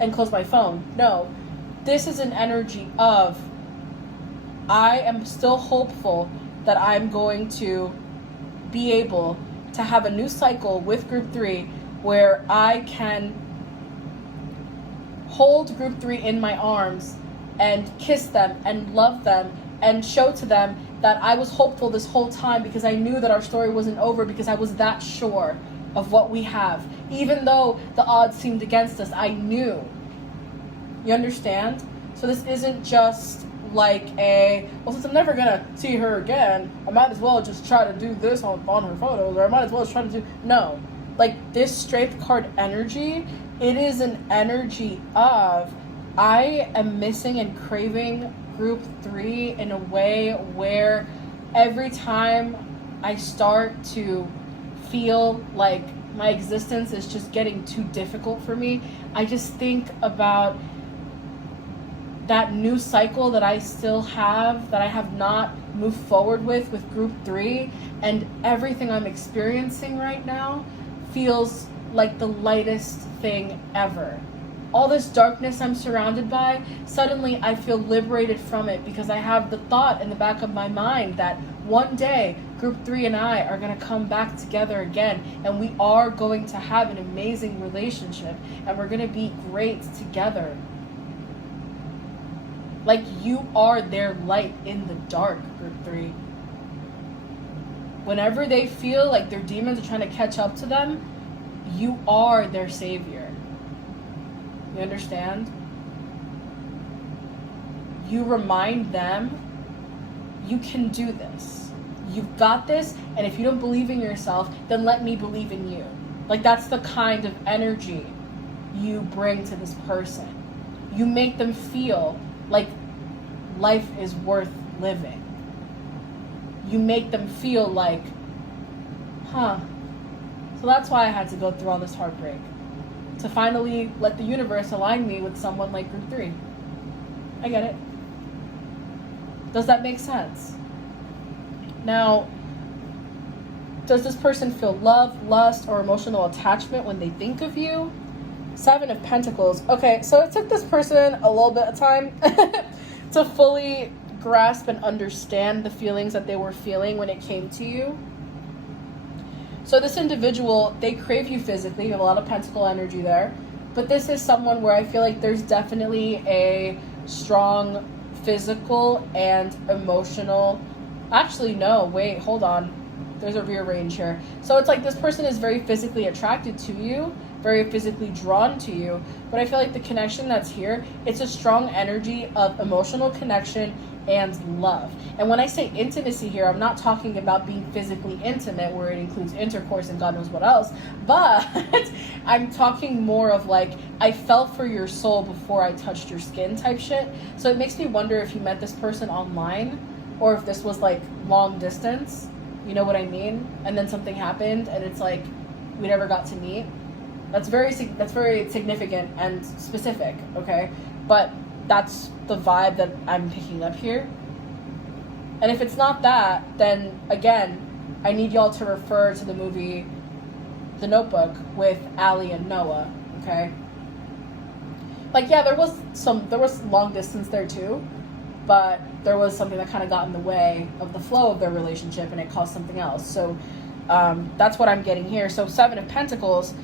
and close my phone. No. This is an energy of, I am still hopeful that I'm going to be able to have a new cycle with group 3 where I can hold group 3 in my arms and kiss them and love them and show to them that I was hopeful this whole time because I knew that our story wasn't over, because I was that sure of what we have. Even though the odds seemed against us, I knew. You understand? So this isn't just like well, since I'm never gonna see her again, I might as well just try to do this on her photos, or I might as well just try to do, no. Like, this strength card energy, it is an energy of, I am missing and craving group 3 in a way where every time I start to feel like my existence is just getting too difficult for me, I just think about that new cycle that I still have, that I have not moved forward with group 3, and everything I'm experiencing right now feels like the lightest thing ever. All this darkness I'm surrounded by, suddenly I feel liberated from it, because I have the thought in the back of my mind that one day group 3 and I are going to come back together again, and we are going to have an amazing relationship, and we're going to be great together. Like, you are their light in the dark, group 3. Whenever they feel like their demons are trying to catch up to them, you are their savior. You understand? You remind them, you can do this. You've got this, and if you don't believe in yourself, then let me believe in you. Like, that's the kind of energy you bring to this person. You make them feel like life is worth living. You make them feel like, So that's why I had to go through all this heartbreak. To finally let the universe align me with someone like group 3. I get it. Does that make sense? Now, does this person feel love, lust, or emotional attachment when they think of you? 7 of Pentacles. Okay, so it took this person a little bit of time to fully grasp and understand the feelings that they were feeling when it came to you. So this individual, they crave you physically. You have a lot of pentacle energy there. But this is someone where I feel like there's definitely a strong physical and emotional... Actually, no, wait, hold on. There's a rearrange here. So it's like this person is very physically attracted to you, very physically drawn to you. But I feel like the connection that's here, it's a strong energy of emotional connection and love. And when I say intimacy here, I'm not talking about being physically intimate where it includes intercourse and God knows what else, but I'm talking more of like, I fell for your soul before I touched your skin type shit. So it makes me wonder if you met this person online or if this was like long distance, you know what I mean? And then something happened and it's like we never got to meet. That's very significant and specific, okay? But that's the vibe that I'm picking up here. And if it's not that, then again, I need y'all to refer to the movie The Notebook with Allie and Noah, okay? Like, yeah, there was long distance there too, but there was something that kind of got in the way of the flow of their relationship and it caused something else. So that's what I'm getting here. So 7 of Pentacles,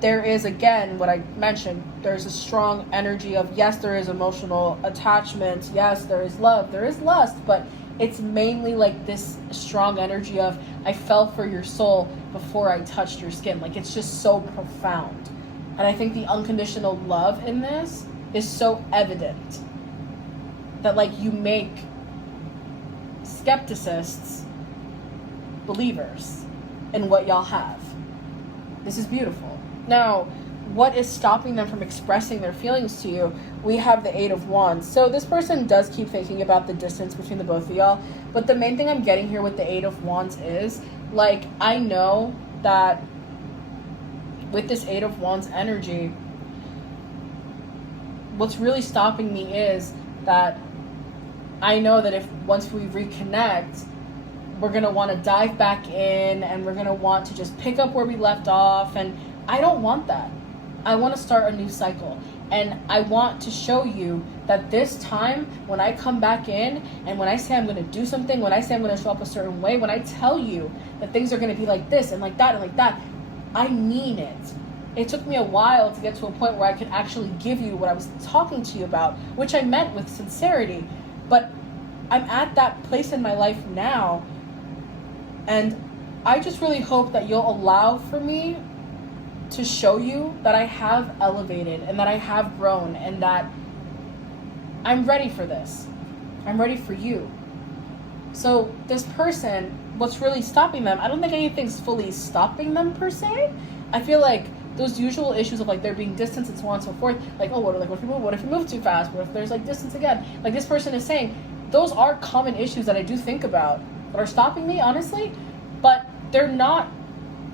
there is, again, what I mentioned, there's a strong energy of, yes, there is emotional attachment, yes, there is love, there is lust, but it's mainly like this strong energy of, I fell for your soul before I touched your skin. Like, it's just so profound. And I think the unconditional love in this is so evident that, like, you make skepticists believers in what y'all have. This is beautiful. Now, what is stopping them from expressing their feelings to you? We have the 8 of Wands. So this person does keep thinking about the distance between the both of y'all. But the main thing I'm getting here with the 8 of Wands is, like, I know that with this Eight of Wands energy, what's really stopping me is that I know that if once we reconnect, we're going to want to dive back in and we're going to want to just pick up where we left off. And I don't want that. I want to start a new cycle. And I want to show you that this time, when I come back in and when I say I'm going to do something, when I say I'm going to show up a certain way, when I tell you that things are going to be like this and like that and like that, I mean it. It took me a while to get to a point where I could actually give you what I was talking to you about, which I meant with sincerity. But I'm at that place in my life now, and I just really hope that you'll allow for me to show you that I have elevated and that I have grown and that I'm ready for this. I'm ready for you. So this person, what's really stopping them, I don't think anything's fully stopping them per se. I feel like those usual issues of like there being distance and so on and so forth, like, oh, what if you move too fast? What if there's like distance again? Like this person is saying, those are common issues that I do think about that are stopping me, honestly, but they're not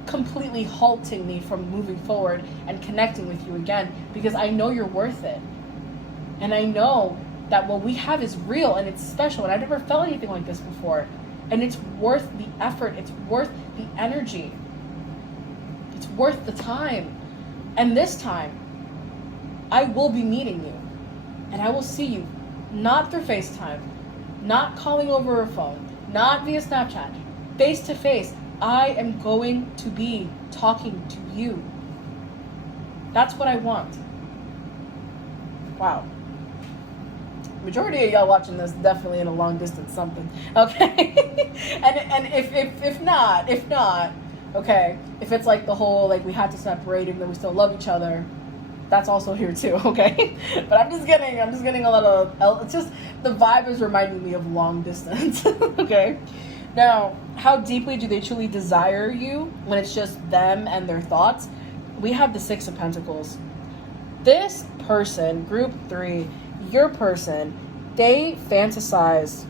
completely halting me from moving forward and connecting with you again, because I know you're worth it. And I know that what we have is real and it's special, and I've never felt anything like this before. And it's worth the effort, it's worth the energy, it's worth the time. And this time, I will be meeting you. And I will see you, not through FaceTime, not calling over a phone, not via Snapchat, face to face. I am going to be talking to you. That's what I want. Wow. Majority of y'all watching this definitely in a long distance something. Okay. and if not, okay, if it's like the whole like we had to separate even though we still love each other, that's also here too, okay? But I'm just getting a lot of, it's just the vibe is reminding me of long distance. Okay. Now, how deeply do they truly desire you when it's just them and their thoughts? We have the Six of Pentacles. This person, group 3, your person, they fantasize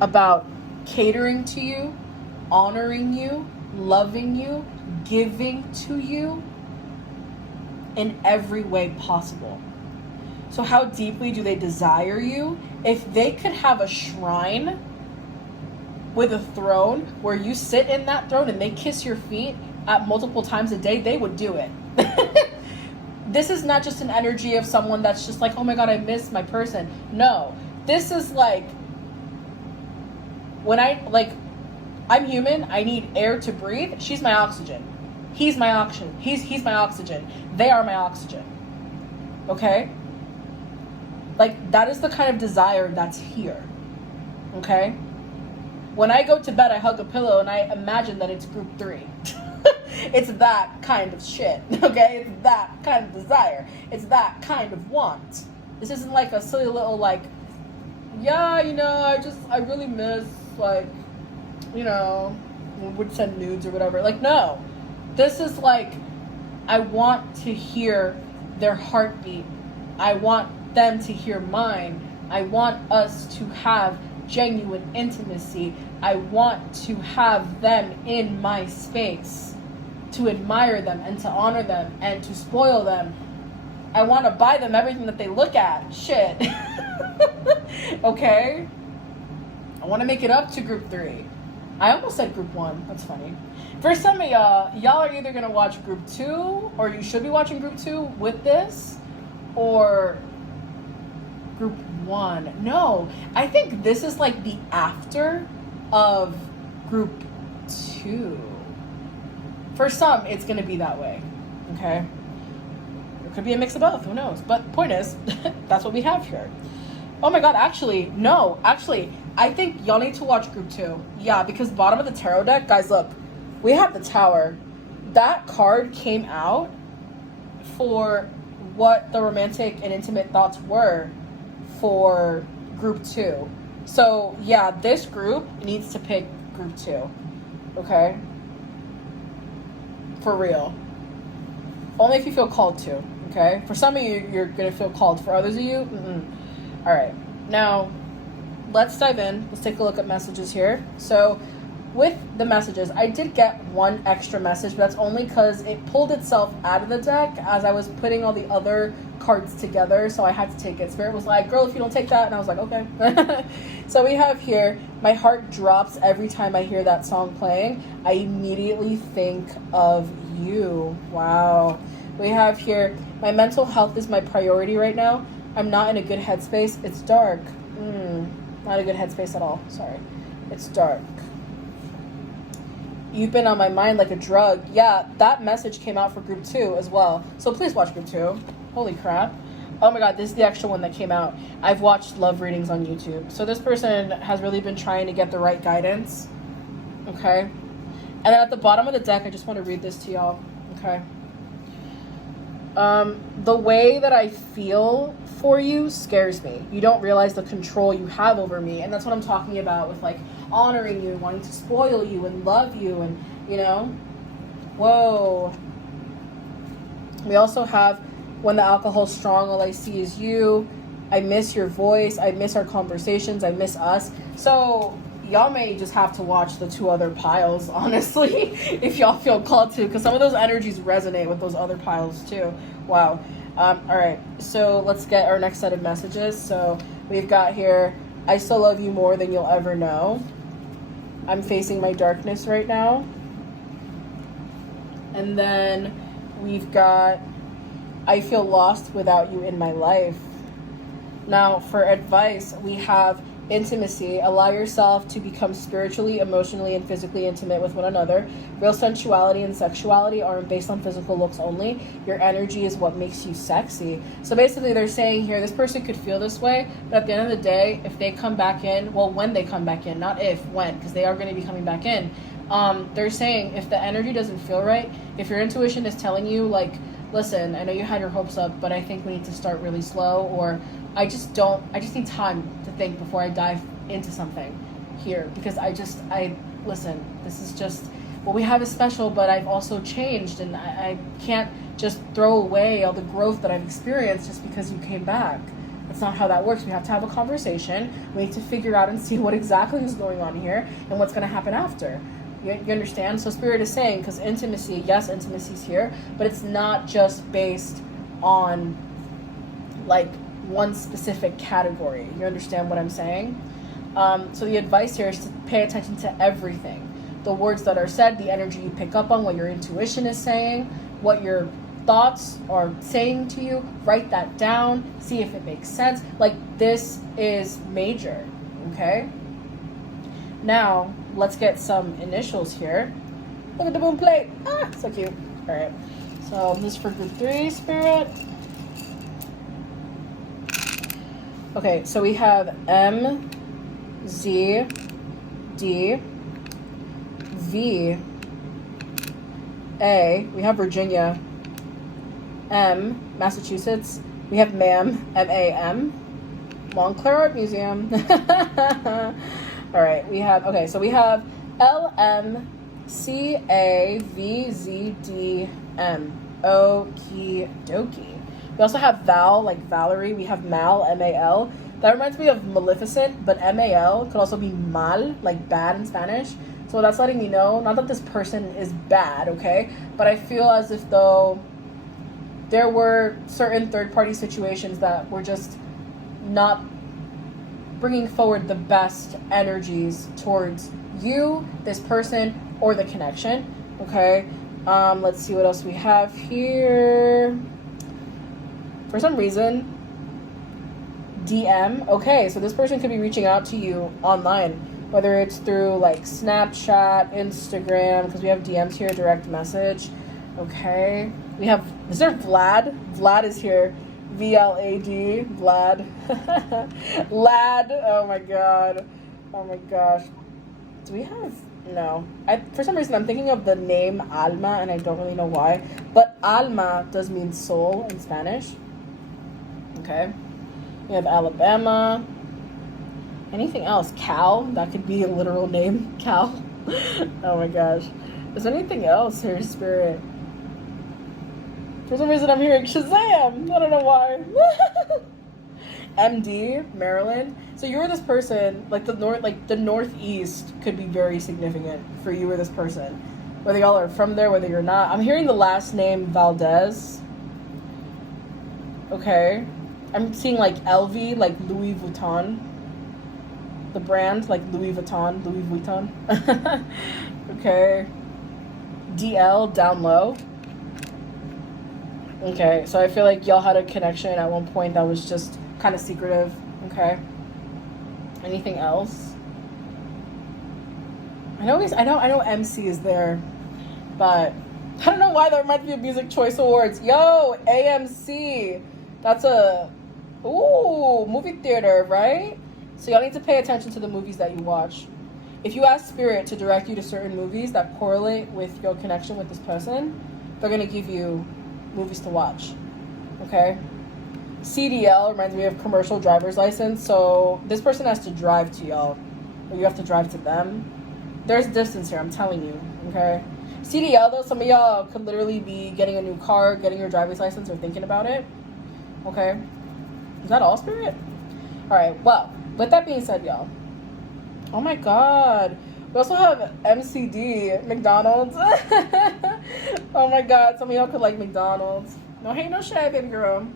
about catering to you, honoring you, loving you, giving to you in every way possible. So how deeply do they desire you? If they could have a shrine with a throne where you sit in that throne and they kiss your feet at multiple times a day, they would do it. This is not just an energy of someone that's just like, oh my God, I miss my person. No, this is like, when I'm human, I need air to breathe. She's my oxygen. He's my oxygen. He's my oxygen. They are my oxygen. Okay? Like, that is the kind of desire that's here. Okay? When I go to bed, I hug a pillow and I imagine that it's group 3. It's that kind of shit. Okay? It's that kind of desire. It's that kind of want. This isn't like a silly little like, yeah, you know, I really miss, like, you know, would send nudes or whatever. Like, no. This is like, I want to hear their heartbeat. I want them to hear mine. I want us to have genuine intimacy. I want to have them in my space, to admire them and to honor them and to spoil them. I want to buy them everything that they look at. Shit. Okay? I want to make it up to group 3. I almost said group 1. That's funny. For some of y'all are either going to watch group 2, or you should be watching group 2 with this, or group 1. No, I think this is like the after of group 2. For some, it's going to be that way. Okay? It could be a mix of both. Who knows? But point is, that's what we have here. Oh my God, actually, I think y'all need to watch group 2. Yeah, because bottom of the tarot deck, guys, look, we have the Tower. That card came out for what the romantic and intimate thoughts were for group 2. So yeah, this group needs to pick group 2. Okay? For real. Only if you feel called to. Okay? For some of you, you're gonna feel called. For others of you, All right. Now, let's dive in. Let's take a look at messages here. So, with the messages, I did get one extra message, but that's only because it pulled itself out of the deck as I was putting all the other cards together, so I had to take it. Spirit was like, girl, if you don't take that, and I was like, okay. So we have here, my heart drops every time I hear that song playing. I immediately think of you. Wow. We have here, my mental health is my priority right now. I'm not in a good headspace. It's dark. Not a good headspace at all. Sorry. It's dark. You've been on my mind like a drug. Yeah, that message came out for group 2 as well. So please watch group 2. Holy crap. Oh my god, this is the extra one that came out. I've watched love readings on YouTube. So this person has really been trying to get the right guidance. Okay. And then at the bottom of the deck, I just want to read this to y'all. Okay. The way that I feel for you scares me. You don't realize the control you have over me. And that's what I'm talking about with like honoring you and wanting to spoil you and love you and, you know. Whoa. We also have, when the alcohol's strong, all I see is you. I miss your voice. I miss our conversations. I miss us. So y'all may just have to watch the 2 other piles, honestly, if y'all feel called to, because some of those energies resonate with those other piles too. Wow. All right, so let's get our next set of messages. So we've got here, I still love you more than you'll ever know. I'm facing my darkness right now. And then we've got, I feel lost without you in my life. Now, for advice, we have intimacy. Allow yourself to become spiritually, emotionally, and physically intimate with one another. Real sensuality and sexuality aren't based on physical looks only. Your energy is what makes you sexy. So basically, they're saying here, this person could feel this way, but at the end of the day, if they come back in, well, when they come back in, not if, when, because they are going to be coming back in. They're saying if the energy doesn't feel right, if your intuition is telling you, like, listen, I know you had your hopes up, but I think we need to start really slow, or I just need time to think before I dive into something here, because listen, this is just, what we have is special, but I've also changed, and I can't just throw away all the growth that I've experienced just because you came back. That's not how that works. We have to have a conversation. We need to figure out and see what exactly is going on here and what's going to happen after. You understand? So Spirit is saying, because intimacy, yes, intimacy's here, but it's not just based on like one specific category. You understand what I'm saying? So the advice here is to pay attention to everything. The words that are said, the energy you pick up on, what your intuition is saying, what your thoughts are saying to you. Write that down. See if it makes sense. Like, this is major, okay? Now, let's get some initials here. Look at the boom plate. Ah, so cute. All right. So this is for group 3, Spirit. Okay, so we have M, Z, D, V, A. We have Virginia. M, Massachusetts. We have MAM, M-A-M. Montclair Art Museum. All right, we have LMCAVZDM. Okie dokie. We also have Val, like Valerie. We have Mal, M-A-L. That reminds me of Maleficent, but M-A-L could also be mal, like bad in Spanish. So that's letting me know, not that this person is bad, okay? But I feel as if though there were certain third-party situations that were just not bringing forward the best energies towards you, this person, or the connection, okay? Let's see what else we have here. For some reason, DM. Okay, so this person could be reaching out to you online, whether it's through like Snapchat, Instagram, because we have DMs here, direct message. Okay, we have, is there Vlad? Vlad is here. V-L-A-D, Vlad. Lad, oh my god. Oh my gosh. Do we have, no. For some reason, I'm thinking of the name Alma, and I don't really know why. But Alma does mean soul in Spanish. Okay. We have Alabama. Anything else? Cal? That could be a literal name. Cal. Oh my gosh. Is there anything else here, Spirit? For some reason, I'm hearing Shazam. I don't know why. MD, Maryland. So you're this person, like the Northeast could be very significant for you or this person. Whether y'all are from there, whether you're not. I'm hearing the last name Valdez. Okay. I'm seeing like LV, like Louis Vuitton. The brand, like Louis Vuitton. Okay. DL, down low. Okay, so I feel like y'all had a connection at one point that was just kind of secretive. Okay. Anything else? I know MC is there, but I don't know why that reminds me of Music Choice Awards. Yo, AMC. That's a movie theater, right? So y'all need to pay attention to the movies that you watch. If you ask Spirit to direct you to certain movies that correlate with your connection with this person, they're gonna give you movies to watch. Okay? CDL reminds me of commercial driver's license. So this person has to drive to y'all, or you have to drive to them. There's distance here, I'm telling you. Okay? CDL though, some of y'all could literally be getting a new car, getting your driver's license, or thinking about it. Okay? Is that all, Spirit? Alright, well, with that being said, y'all. Oh my god. We also have MCD, McDonald's. Oh my god, some of y'all could like McDonald's. No hate, no shade, baby girl.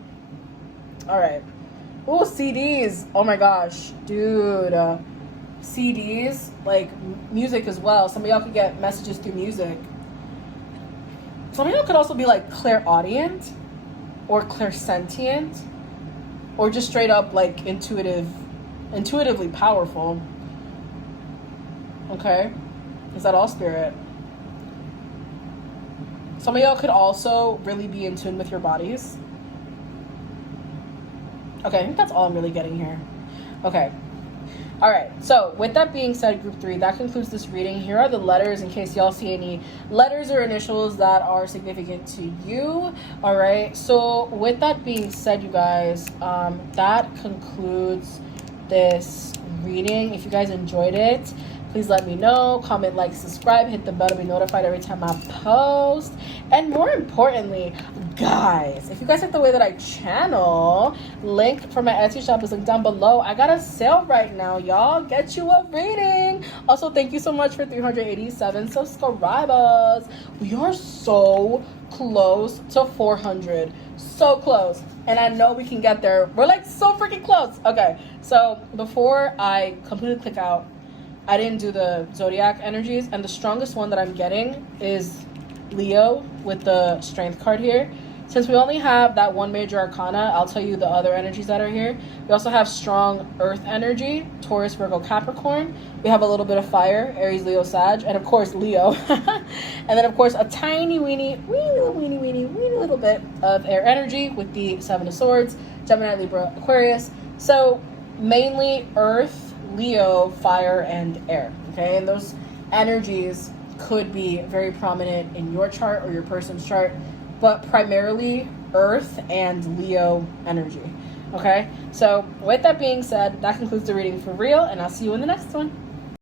Alright. Ooh, CDs. Oh my gosh. Dude. CDs, like music as well. Some of y'all could get messages through music. Some of y'all could also be like clairaudient or clairsentient or just straight up like intuitively powerful. Okay? Is that all, Spirit? Some of y'all could also really be in tune with your bodies. Okay, I think that's all I'm really getting here. Okay. All right, so with that being said, group 3, that concludes this reading. Here are the letters in case y'all see any letters or initials that are significant to you. All right, so with that being said, you guys, that concludes this reading. If you guys enjoyed it, please let me know. Comment, like, subscribe, hit the bell to be notified every time I post. And more importantly, guys, if you guys like the way that I channel, link for my Etsy shop is linked down below. I got a sale right now, y'all. Get you a reading. Also, thank you so much for 387 subscribers. We are so close to 400. So close. And I know we can get there. We're like so freaking close. Okay, so before I completely click out, I didn't do the zodiac energies, and the strongest one that I'm getting is Leo with the strength card here. Since we only have that one major arcana, I'll tell you the other energies that are here. We also have strong earth energy, Taurus, Virgo, Capricorn. We have a little bit of fire, Aries, Leo, Sag, and of course Leo. And then of course a tiny weeny little bit of air energy with the Seven of Swords, Gemini, Libra, Aquarius. So mainly earth, Leo, fire, and air. Okay, and those energies could be very prominent in your chart or your person's chart, but primarily earth and Leo energy. Okay, so with that being said, that concludes the reading for real, and I'll see you in the next one.